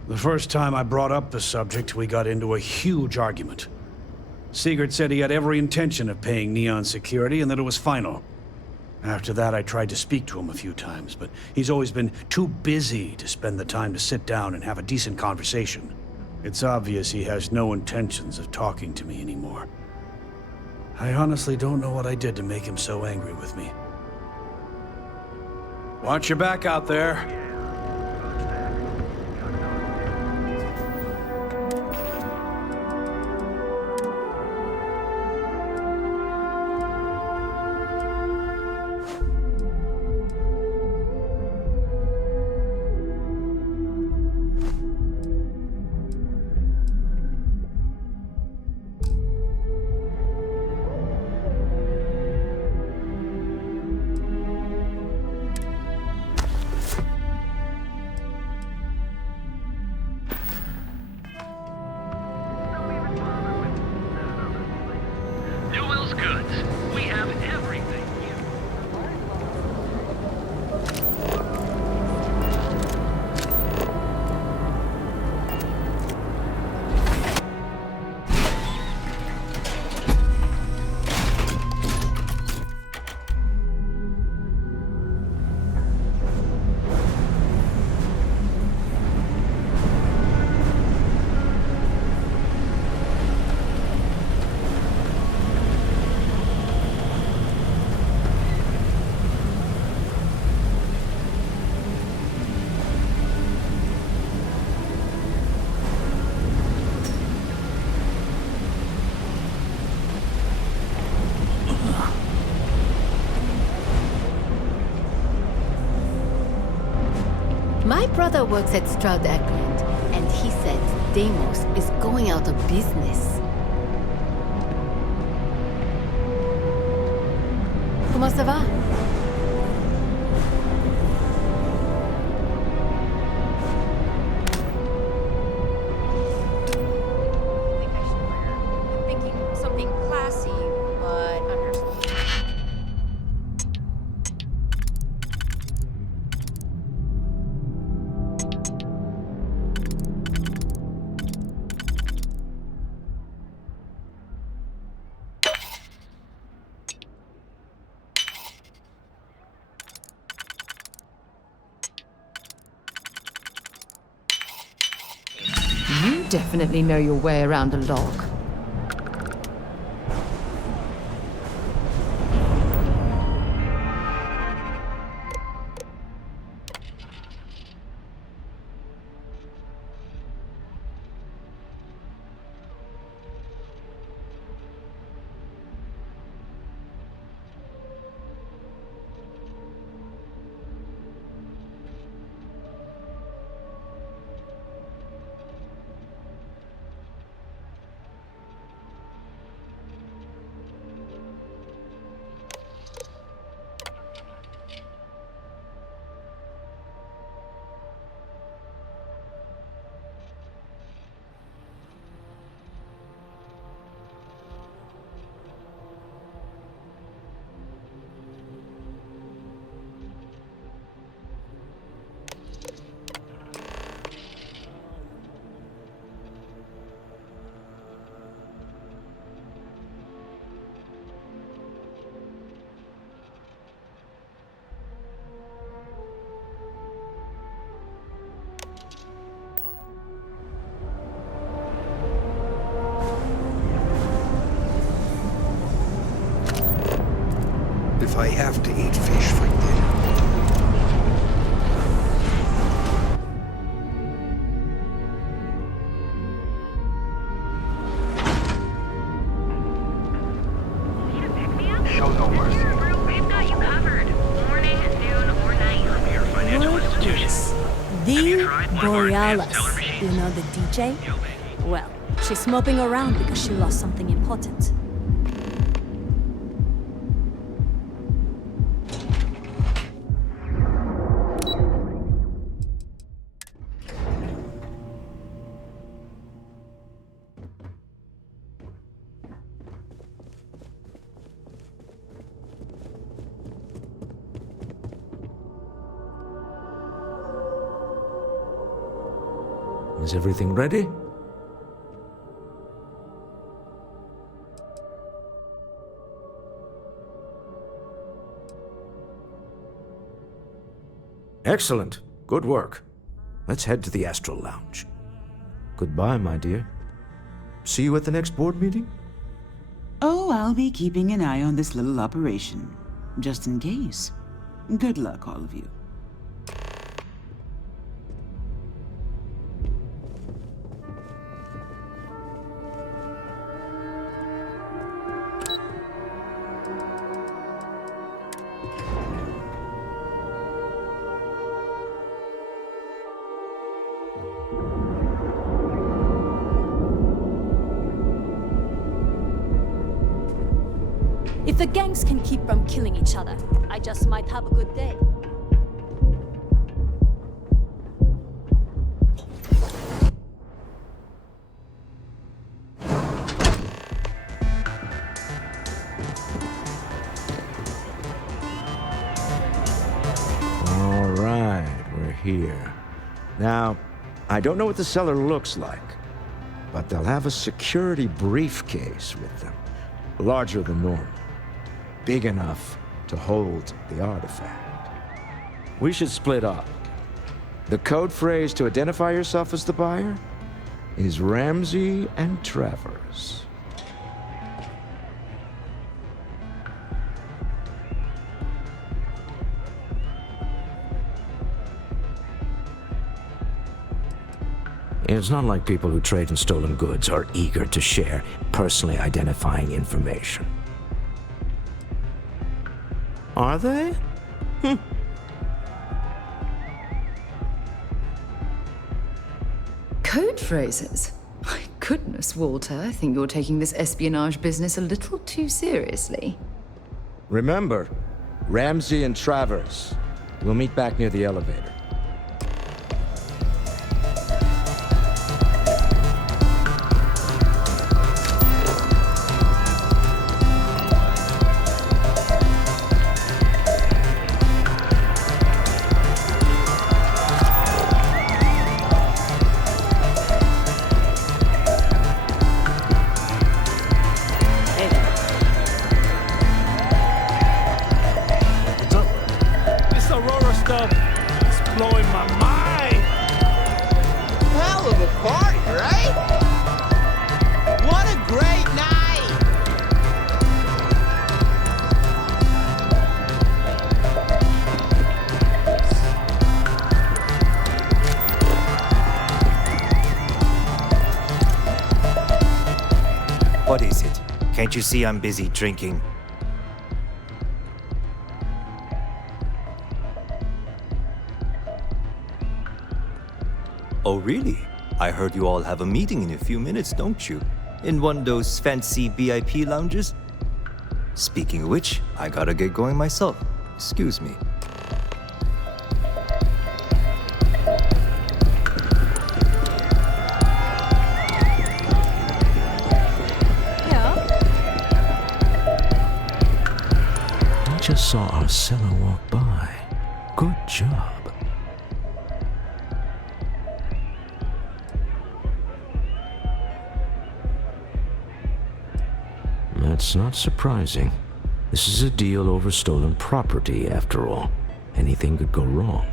The first time I brought up the subject, we got into a huge argument. Sigurd said he had every intention of paying Neon security and that it was final. After that, I tried to speak to him a few times, but he's always been too busy to spend the time to sit down and have a decent conversation. It's obvious he has no intentions of talking to me anymore. I honestly don't know what I did to make him so angry with me. Watch your back out there. My brother works at Stroud Eckland, and he said Deimos is going out of business. Comment ça va? I'm thinking something classy, but understated. You definitely know your way around a log. If I have to eat fish for dinner. Show no mercy. We've got you covered. Morning, noon, or night. Your financial institution Borealis, you know the DJ? Well, she's moping around because she lost something important. Is everything ready? Excellent. Good work. Let's head to the Astral Lounge. Goodbye, my dear. See you at the next board meeting? Oh, I'll be keeping an eye on this little operation, just in case. Good luck, all of you. If the gangs can keep from killing each other, I just might have a good day. All right, we're here. Now, I don't know what the cellar looks like, but they'll have a security briefcase with them, larger than normal. Big enough to hold the artifact. We should split up. The code phrase to identify yourself as the buyer is Ramsey and Travers. It's not like people who trade in stolen goods are eager to share personally identifying information. Are they? Code phrases? My goodness, Walter, I think you're taking this espionage business a little too seriously. Remember, Ramsey and Travers. We'll meet back near the elevator. What is it? Can't you see I'm busy drinking? Oh, really? I heard you all have a meeting in a few minutes, don't you? In one of those fancy VIP lounges? Speaking of which, I gotta get going myself. Excuse me. Just saw our seller walk by. Good job. That's not surprising. This is a deal over stolen property, after all. Anything could go wrong.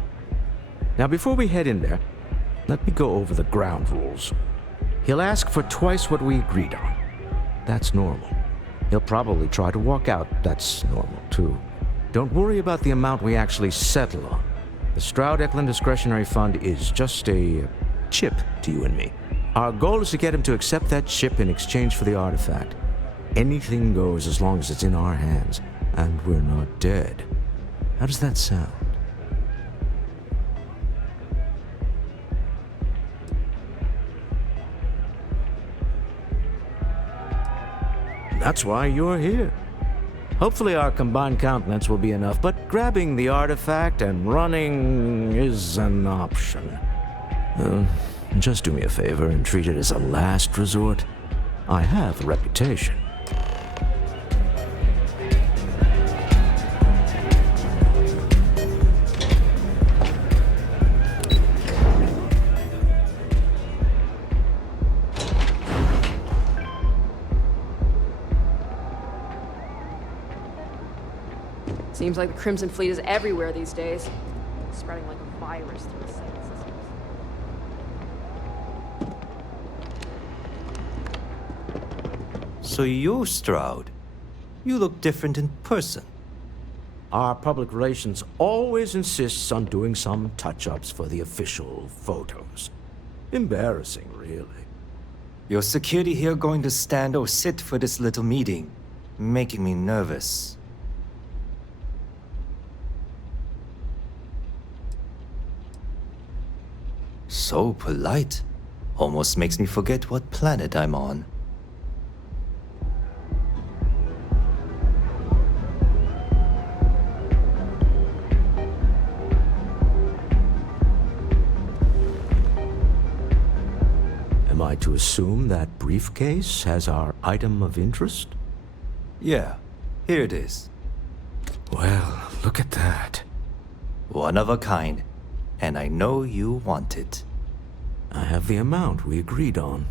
Now, before we head in there, let me go over the ground rules. He'll ask for twice what we agreed on. That's normal. He'll probably try to walk out. That's normal, too. Don't worry about the amount we actually settle on. The Stroud-Eklund Discretionary Fund is just a chip to you and me. Our goal is to get him to accept that chip in exchange for the artifact. Anything goes as long as it's in our hands, and we're not dead. How does that sound? That's why you're here. Hopefully our combined countenance will be enough, but grabbing the artifact and running is an option. Just do me a favor and treat it as a last resort. I have a reputation. Seems like the Crimson Fleet is everywhere these days. Spreading like a virus through the signal systems. So you, Stroud, you look different in person. Our public relations always insists on doing some touch-ups for the official photos. Embarrassing, really. Your security here going to stand or sit for this little meeting, making me nervous. So polite. Almost makes me forget what planet I'm on. Am I to assume that briefcase has our item of interest? Yeah, here it is. Well, look at that. One of a kind, and I know you want it. I have the amount we agreed on.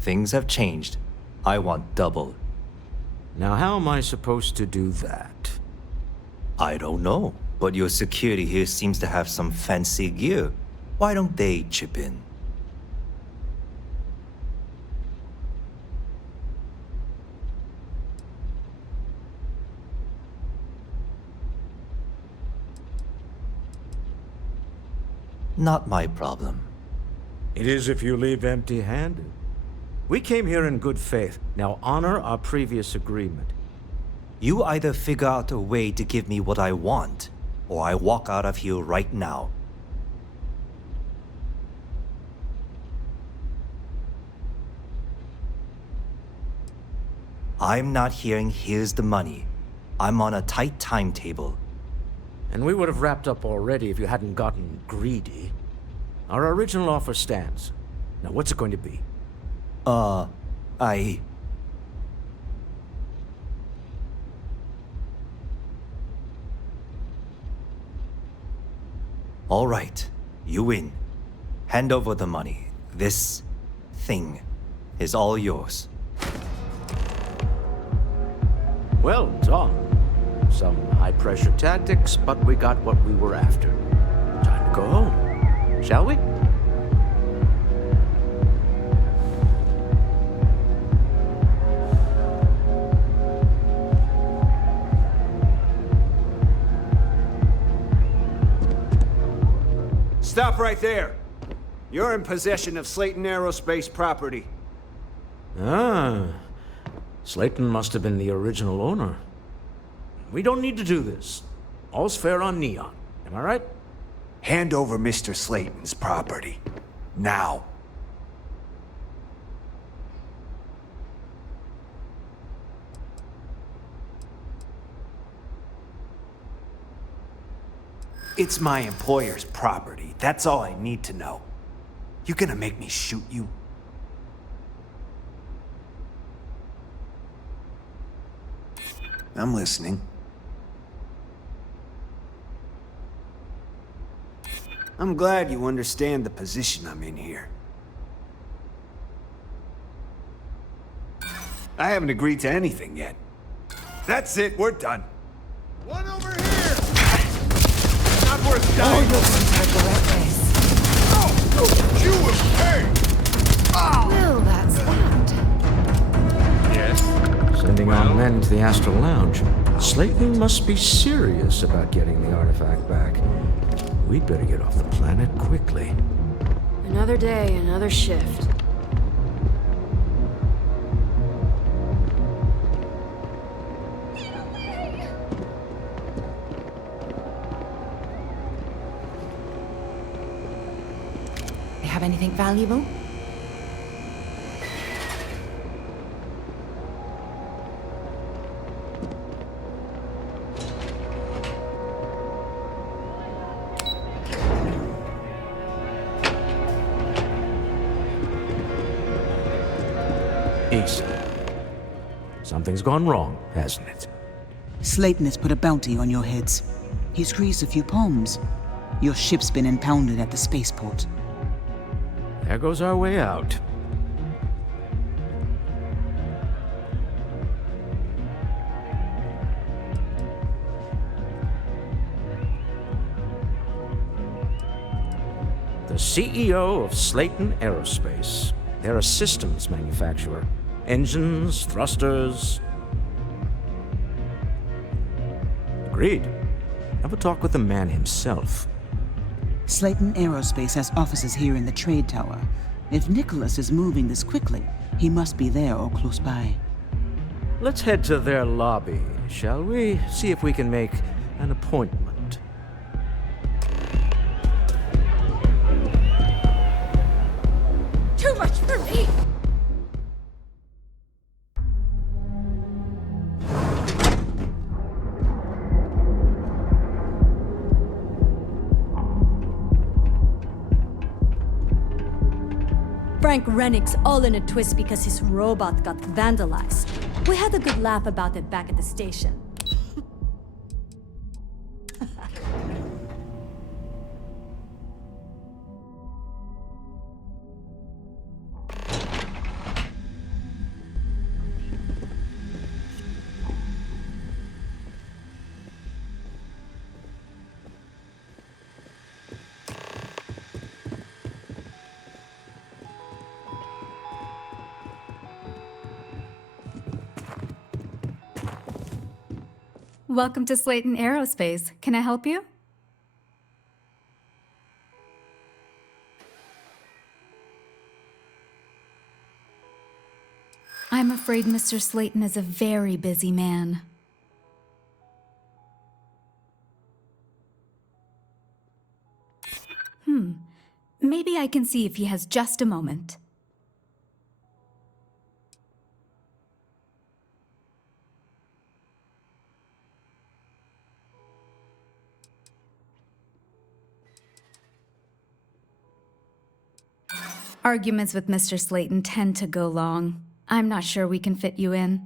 Things have changed. I want double. Now how am I supposed to do that? I don't know, but your security here seems to have some fancy gear. Why don't they chip in? Not my problem. It is if you leave empty-handed. We came here in good faith. Now honor our previous agreement. You either figure out a way to give me what I want, or I walk out of here right now. I'm not hearing here's the money. I'm on a tight timetable. And we would have wrapped up already if you hadn't gotten greedy. Our original offer stands. Now what's it going to be? All right, you win. Hand over the money. This thing is all yours. Well done. Some high-pressure tactics, but we got what we were after. Time to go home, shall we? Stop right there. You're in possession of Slayton Aerospace property. Ah, Slayton must have been the original owner. We don't need to do this. All's fair on Neon. Am I right? Hand over Mr. Slayton's property. Now. It's my employer's property. That's all I need to know. You gonna make me shoot you? I'm listening. I'm glad you understand the position I'm in here. I haven't agreed to anything yet. That's it, we're done. One over here! Not worth dying. You will pay! Well, that's that. Yes? Sending our men to the Astral Lounge. Slayton must be serious about getting the artifact back. We'd better get off the planet quickly. Another day, another shift. They have anything valuable? Issa, something's gone wrong, hasn't it? Slayton has put a bounty on your heads. He's greased a few palms. Your ship's been impounded at the spaceport. There goes our way out. The CEO of Slayton Aerospace. They're a systems manufacturer. Engines, thrusters. Agreed. Have a talk with the man himself. Slayton Aerospace has offices here in the trade tower. If Nicholas is moving this quickly, he must be there or close by. Let's head to their lobby, shall we? See if we can make an appointment. Too much for me! Frank Rennick's all in a twist because his robot got vandalized. We had a good laugh about it back at the station. Welcome to Slayton Aerospace. Can I help you? I'm afraid Mr. Slayton is a very busy man. Maybe I can see if he has just a moment. Arguments with Mr. Slayton tend to go long. I'm not sure we can fit you in.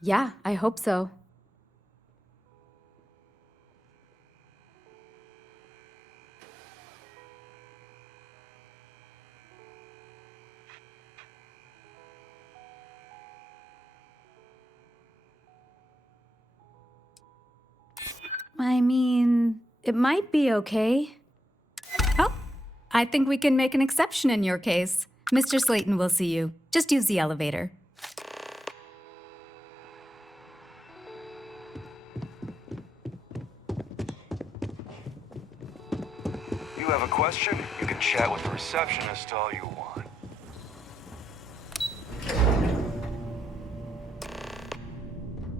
Yeah, I hope so. I mean, it might be okay. Oh, I think we can make an exception in your case. Mr. Slayton will see you. Just use the elevator. You have a question? You can chat with the receptionist all you want.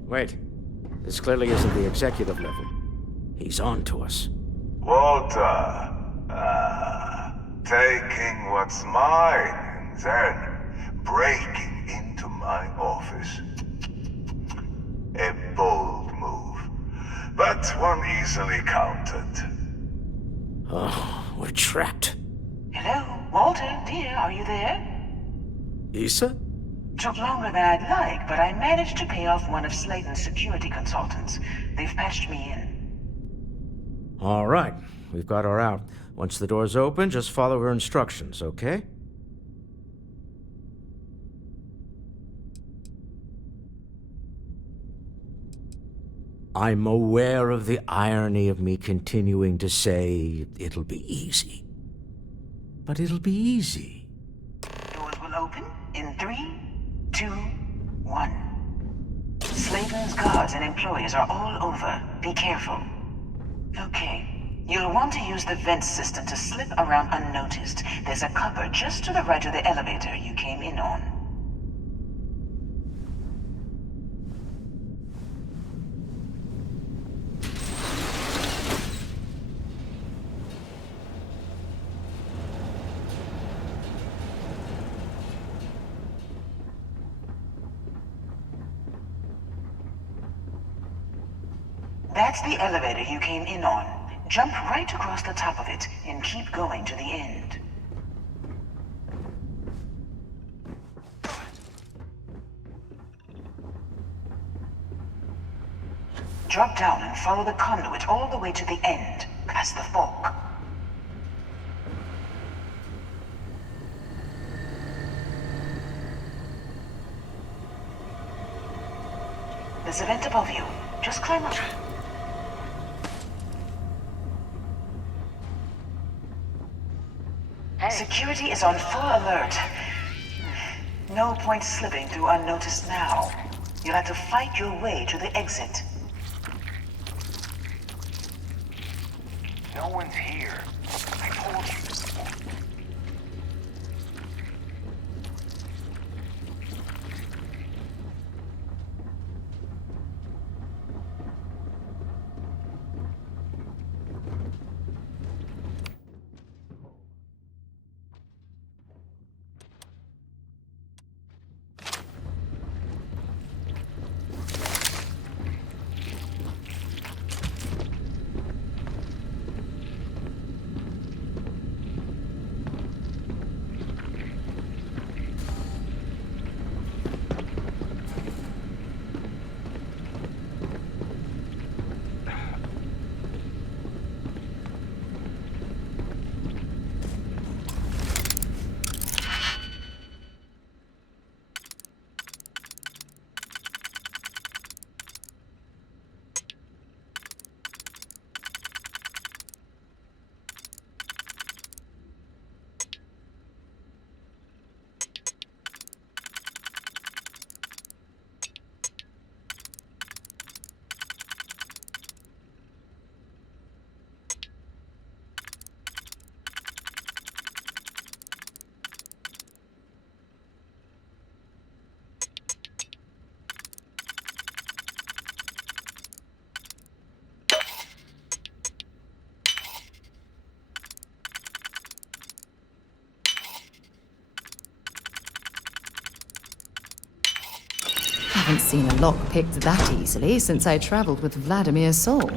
Wait. This clearly isn't the executive level. He's on to us. Walter, taking what's mine and then breaking into my office. A bold move, but one easily countered. Oh, we're trapped. Hello, Walter, dear, are you there? Issa? Took longer than I'd like, but I managed to pay off one of Slayton's security consultants. They've patched me in. All right, we've got her out. Once the door's open, just follow her instructions, okay? I'm aware of the irony of me continuing to say it'll be easy. But it'll be easy. Doors will open in 3, 2, 1. Slayton's guards and employees are all over. Be careful. Okay. You'll want to use the vent system to slip around unnoticed. There's a cupboard just to the right of the elevator you came in on. That's the elevator you came in on. Jump right across the top of it and keep going to the end. Drop down and follow the conduit all the way to the end, past the fork. There's a vent above you. Just climb up. Security is on full alert. No point slipping through unnoticed now. You'll have to fight your way to the exit. No one's here. I told you. I haven't seen a lock picked that easily since I traveled with Vladimir's soul.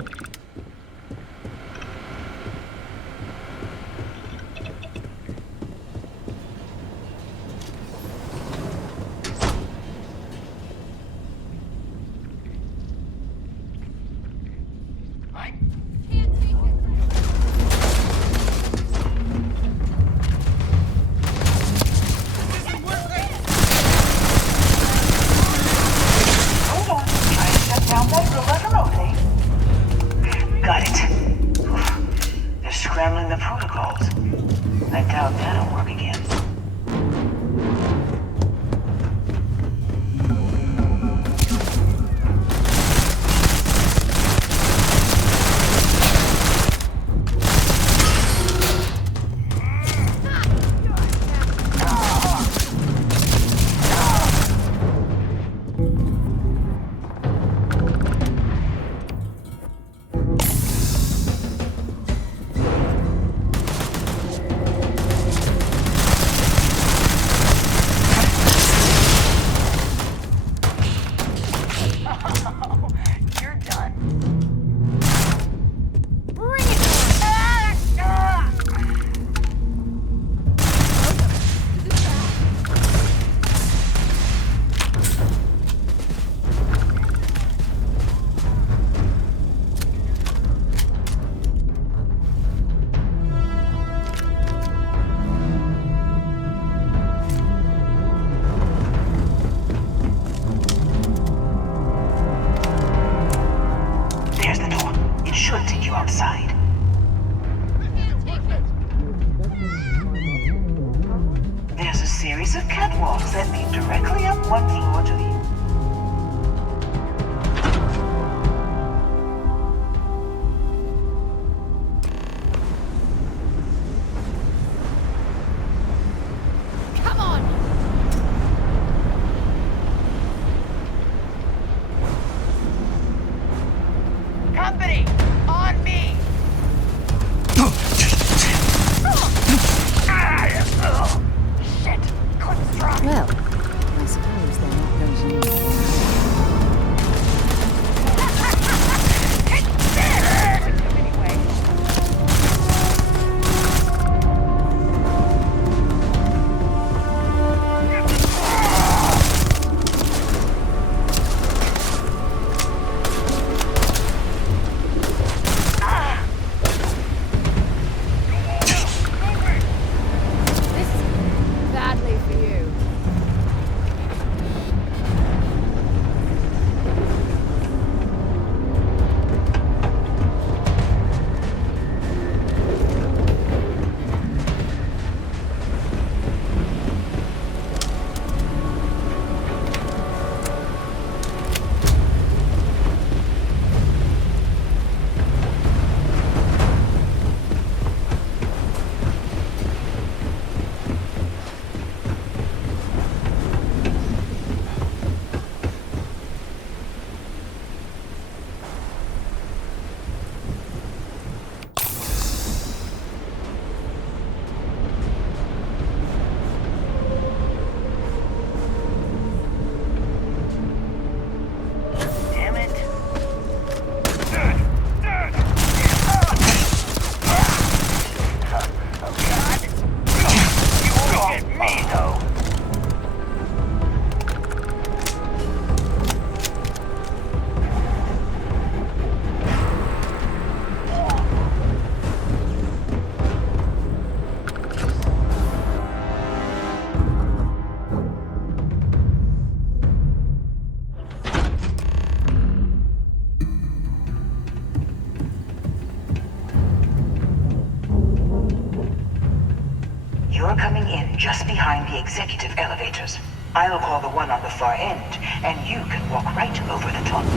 just behind the executive elevators. I'll call the one on the far end, and you can walk right over the tunnel.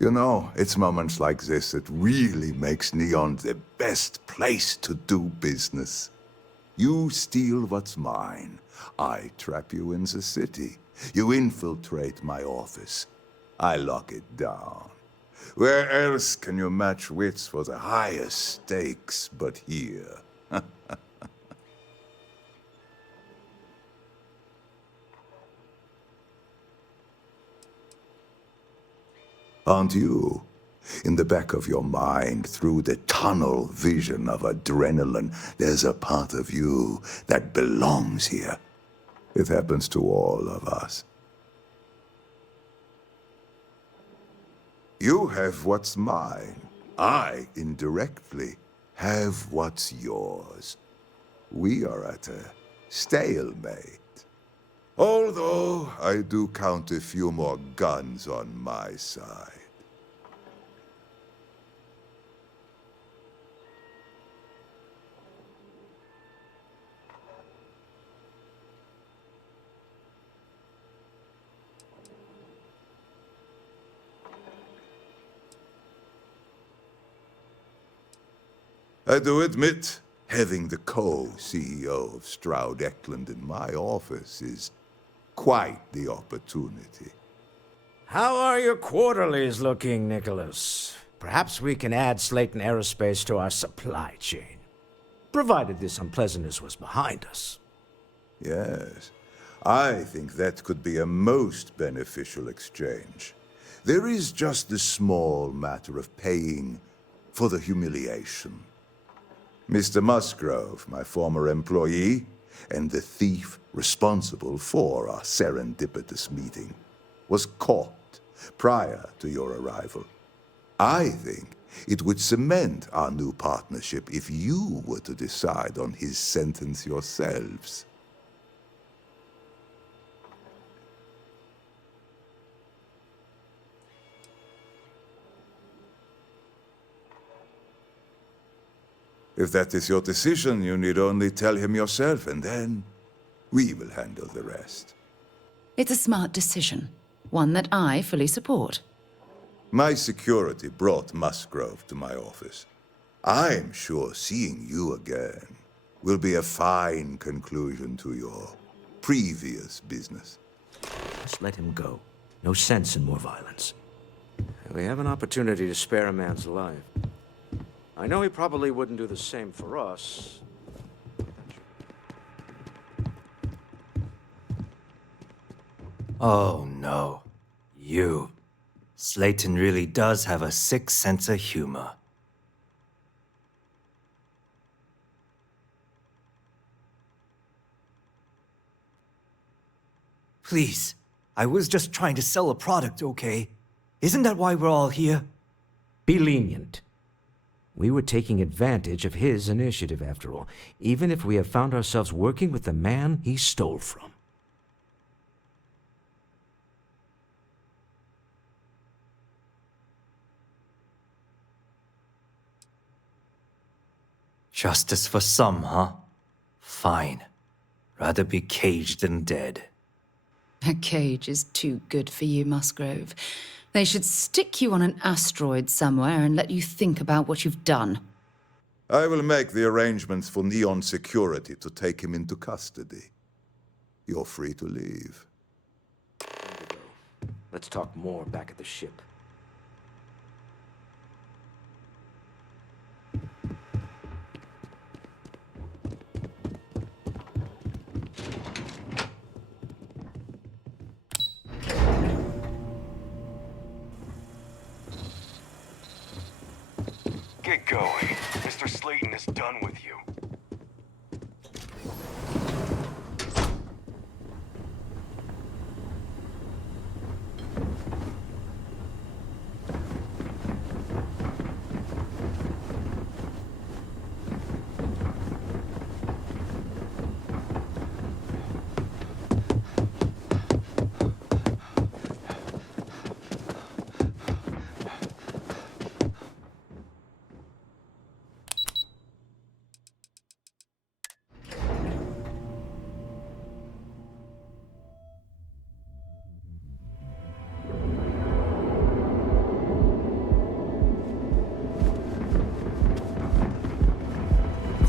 You know, it's moments like this that really makes Neon the best place to do business. You steal what's mine. I trap you in the city. You infiltrate my office. I lock it down. Where else can you match wits for the highest stakes but here? Aren't you? In the back of your mind, through the tunnel vision of adrenaline, there's a part of you that belongs here. It happens to all of us. You have what's mine. I, indirectly, have what's yours. We are at a stalemate. Although I do count a few more guns on my side. I do admit, having the co-CEO of Stroud Eklund in my office is quite the opportunity. How are your quarterlies looking, Nicholas? Perhaps we can add Slayton Aerospace to our supply chain, provided this unpleasantness was behind us. Yes, I think that could be a most beneficial exchange. There is just the small matter of paying for the humiliation. Mr. Musgrove, my former employee, and the thief responsible for our serendipitous meeting, was caught prior to your arrival. I think it would cement our new partnership if you were to decide on his sentence yourselves. If that is your decision, you need only tell him yourself, and then we will handle the rest. It's a smart decision, one that I fully support. My security brought Musgrove to my office. I'm sure seeing you again will be a fine conclusion to your previous business. Just let him go. No sense in more violence. We have an opportunity to spare a man's life. I know he probably wouldn't do the same for us. Oh no. You. Slayton really does have a sick sense of humor. Please, I was just trying to sell a product, okay? Isn't that why we're all here? Be lenient. We were taking advantage of his initiative, after all, even if we have found ourselves working with the man he stole from. Justice for some, huh? Fine. Rather be caged than dead. A cage is too good for you, Musgrove. They should stick you on an asteroid somewhere and let you think about what you've done. I will make the arrangements for Neon Security to take him into custody. You're free to leave. Let's talk more back at the ship. Get going. Mr. Slayton is done with you.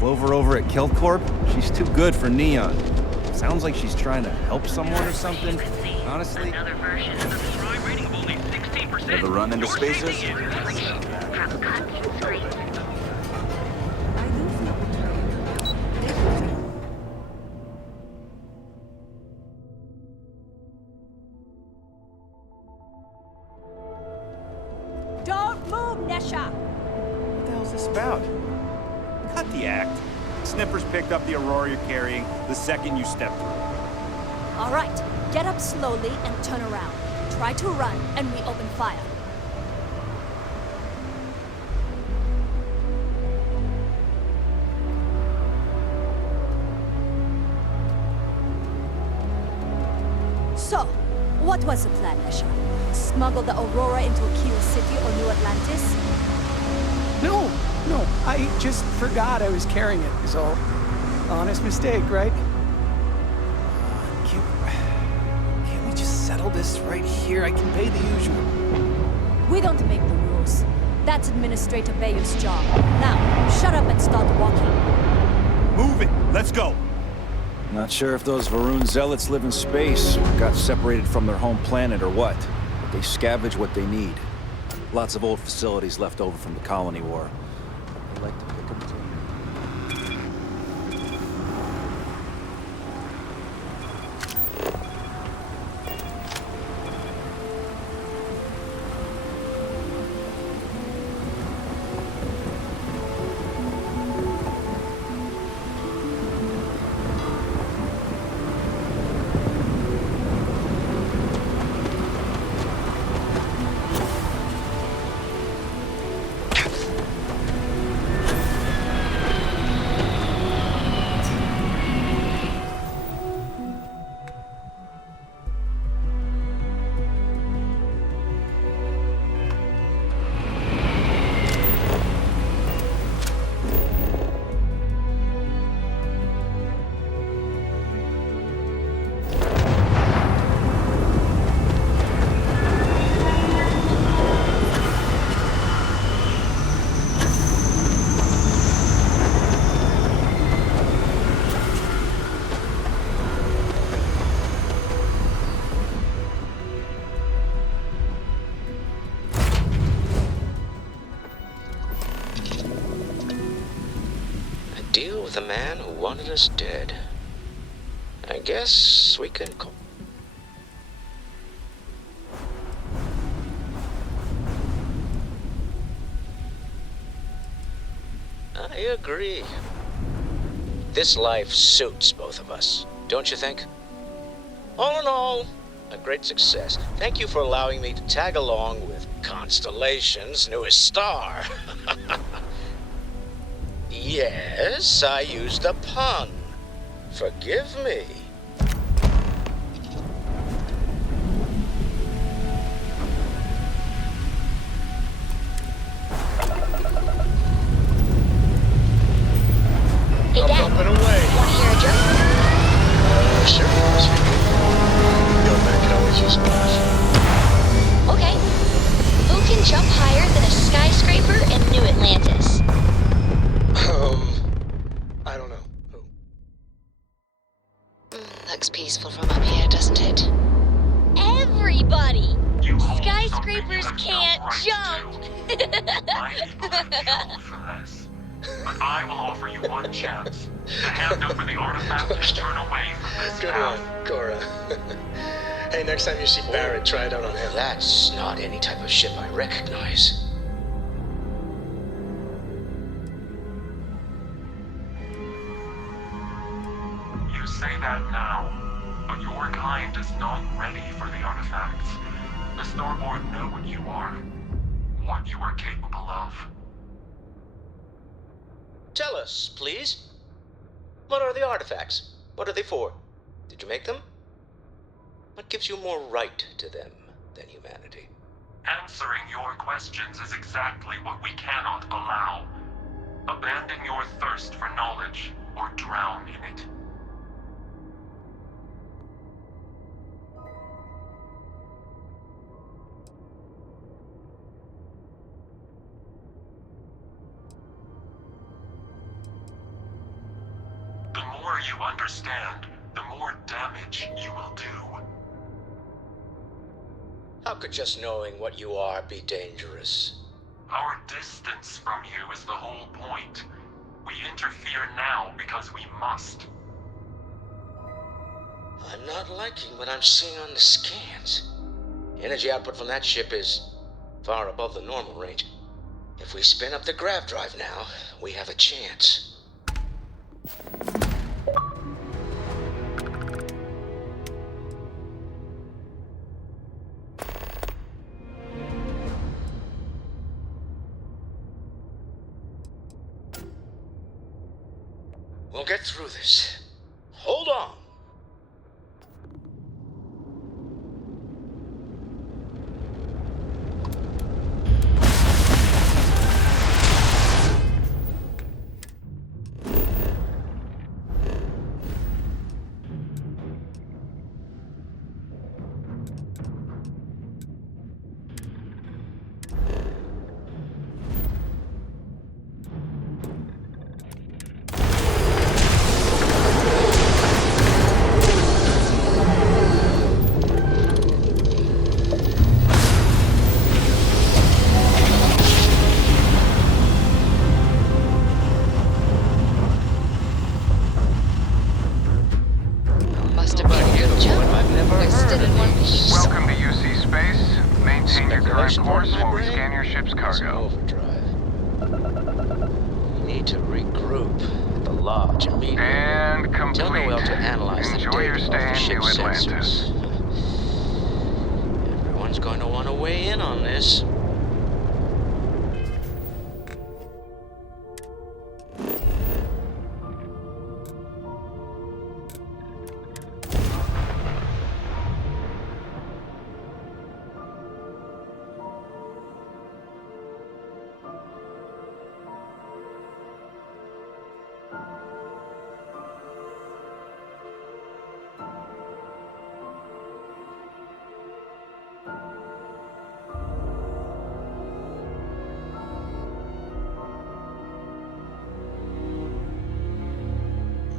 Clover over at Kelp Corp? She's too good for Neon. Sounds like she's trying to help someone or something. Honestly. Ever run into spacers? Don't move, Nesha! What the hell's this about? Cut the act. Sniffers picked up the Aurora you're carrying the second you stepped through. All right, get up slowly and turn around. Try to run, and we open fire. So, what was the plan, Nesha? Smuggle the Aurora into Keel City or New Atlantis? No, I just forgot I was carrying it, is all. Honest mistake, right? Can't we just settle this right here? I can pay the usual. We don't make the rules. That's Administrator Bayer's job. Now, shut up and start walking. Move it! Let's go! Not sure if those Varun zealots live in space, or got separated from their home planet, or what. But they scavenge what they need. Lots of old facilities left over from the colony war. They like to pick them too. Deal with a man who wanted us dead. I guess we can call. I agree. This life suits both of us, don't you think? All in all, a great success. Thank you for allowing me to tag along with Constellation's newest star. Yes, I used a pun. Forgive me. Hey, Dad. Up and away. Want to hear a joke? Sure. Your man can always use a laugh. Okay. Who can jump higher than a skyscraper in New Atlantis? I don't know. Who? Looks peaceful from up here, doesn't it? Everybody! Skyscrapers can't jump! But I will offer you one chance to hand over the artifact and turn away from this Good town. one, Cora. Hey, next time you see Barrett, try it out on him. That's not any type of ship I recognize. You say that now, but your kind is not ready for the artifacts. The Starboard know what you are capable of. Tell us, please. What are the artifacts? What are they for? Did you make them? What gives you more right to them than humanity? Answering your questions is exactly what we cannot allow. Abandon your thirst for knowledge, or drown in it. more you understand, the more damage you will do. How could just knowing what you are be dangerous? Our distance from you is the whole point. We interfere now because we must. I'm not liking what I'm seeing on the scans. The energy output from that ship is far above the normal range. If we spin up the grav drive now, we have a chance. We'll get through this. Hold on.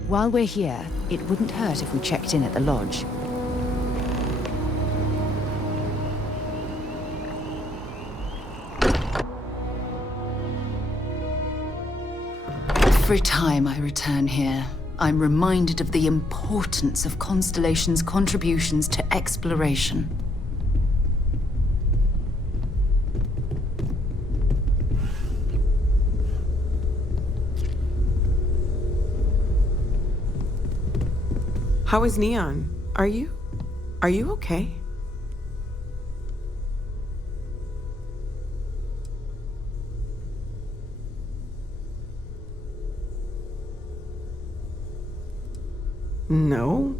While we're here, it wouldn't hurt if we checked in at the lodge. Every time I return here, I'm reminded of the importance of Constellation's contributions to exploration. How is Neon? Are you okay? No.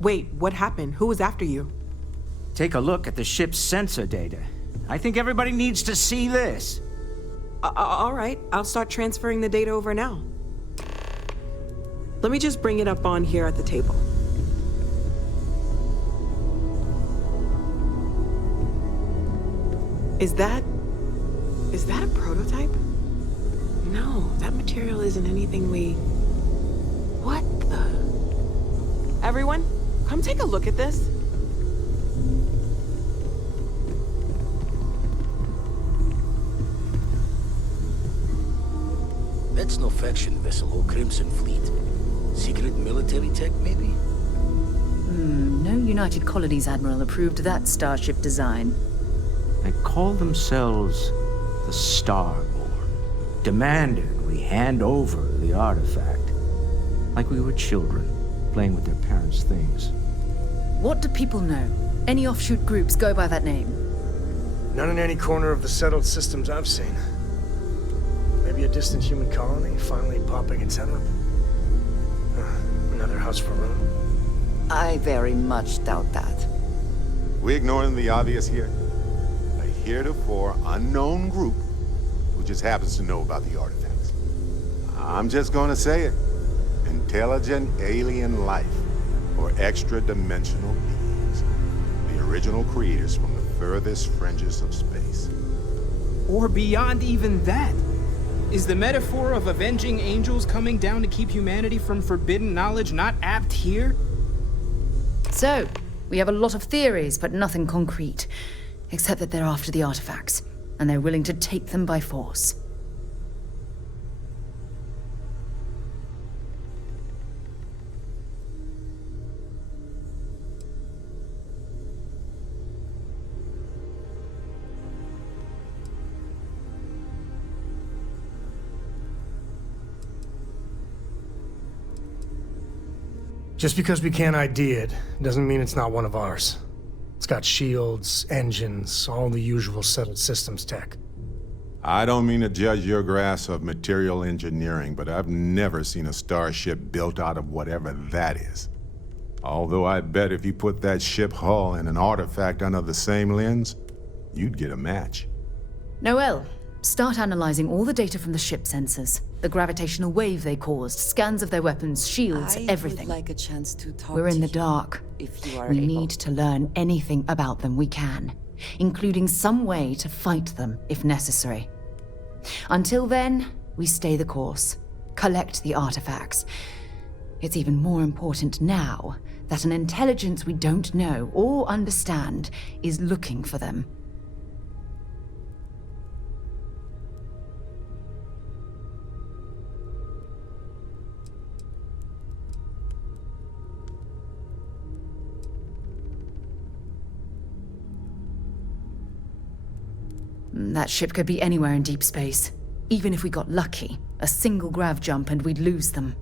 Wait, what happened? Who was after you? Take a look at the ship's sensor data. I think everybody needs to see this. All right, I'll start transferring the data over now. Let me just bring it up on here at the table. Is that a prototype? No, that material isn't anything we... What the... Everyone, come take a look at this. That's no faction vessel or Crimson Fleet. Secret military tech, maybe? No United Colonies Admiral approved that starship design. They call themselves the Starborn. Demanded we hand over the artifact. Like we were children, playing with their parents' things. What do people know? Any offshoot groups go by that name? None in any corner of the settled systems I've seen. Maybe a distant human colony finally popping its head up. Another house for Rome. I very much doubt that. We ignoring the obvious here? A heretofore unknown group who just happens to know about the artifacts. I'm just gonna say it. Intelligent alien life, or extra-dimensional beings. The original creators from the furthest fringes of space. Or beyond even that. Is the metaphor of avenging angels coming down to keep humanity from forbidden knowledge not apt here? So, we have a lot of theories, but nothing concrete. Except that they're after the artifacts, and they're willing to take them by force. Just because we can't ID it, doesn't mean it's not one of ours. It's got shields, engines, all the usual settled systems tech. I don't mean to judge your grasp of material engineering, but I've never seen a starship built out of whatever that is. Although I bet if you put that ship hull and an artifact under the same lens, you'd get a match. Noel, start analyzing all the data from the ship sensors. The gravitational wave they caused, scans of their weapons, shields, everything. I would like a chance to talk We're in the to you, dark. if you are We able. need to learn anything about them we can, including some way to fight them if necessary. Until then, we stay the course, collect the artifacts. It's even more important now that an intelligence we don't know or understand is looking for them. That ship could be anywhere in deep space. Even if we got lucky, a single grav jump and we'd lose them.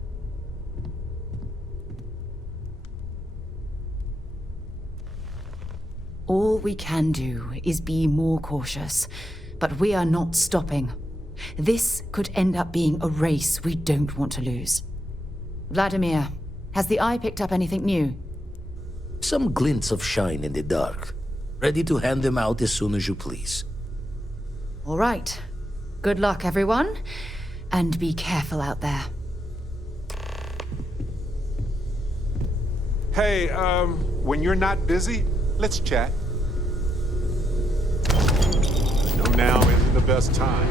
All we can do is be more cautious, but we are not stopping. This could end up being a race we don't want to lose. Vladimir, has the Eye picked up anything new? Some glints of shine in the dark. Ready to hand them out as soon as you please. All right. Good luck, everyone. And be careful out there. Hey, when you're not busy, let's chat. I know now isn't the best time.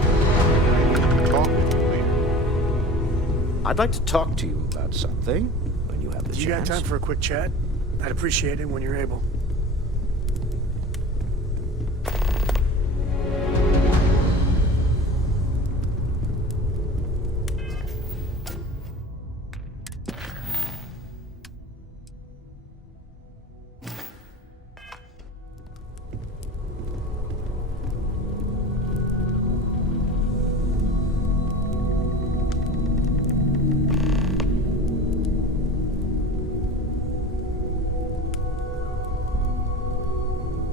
Talk with you later. I'd like to talk to you about something when you have the chance. You got time for a quick chat? I'd appreciate it when you're able.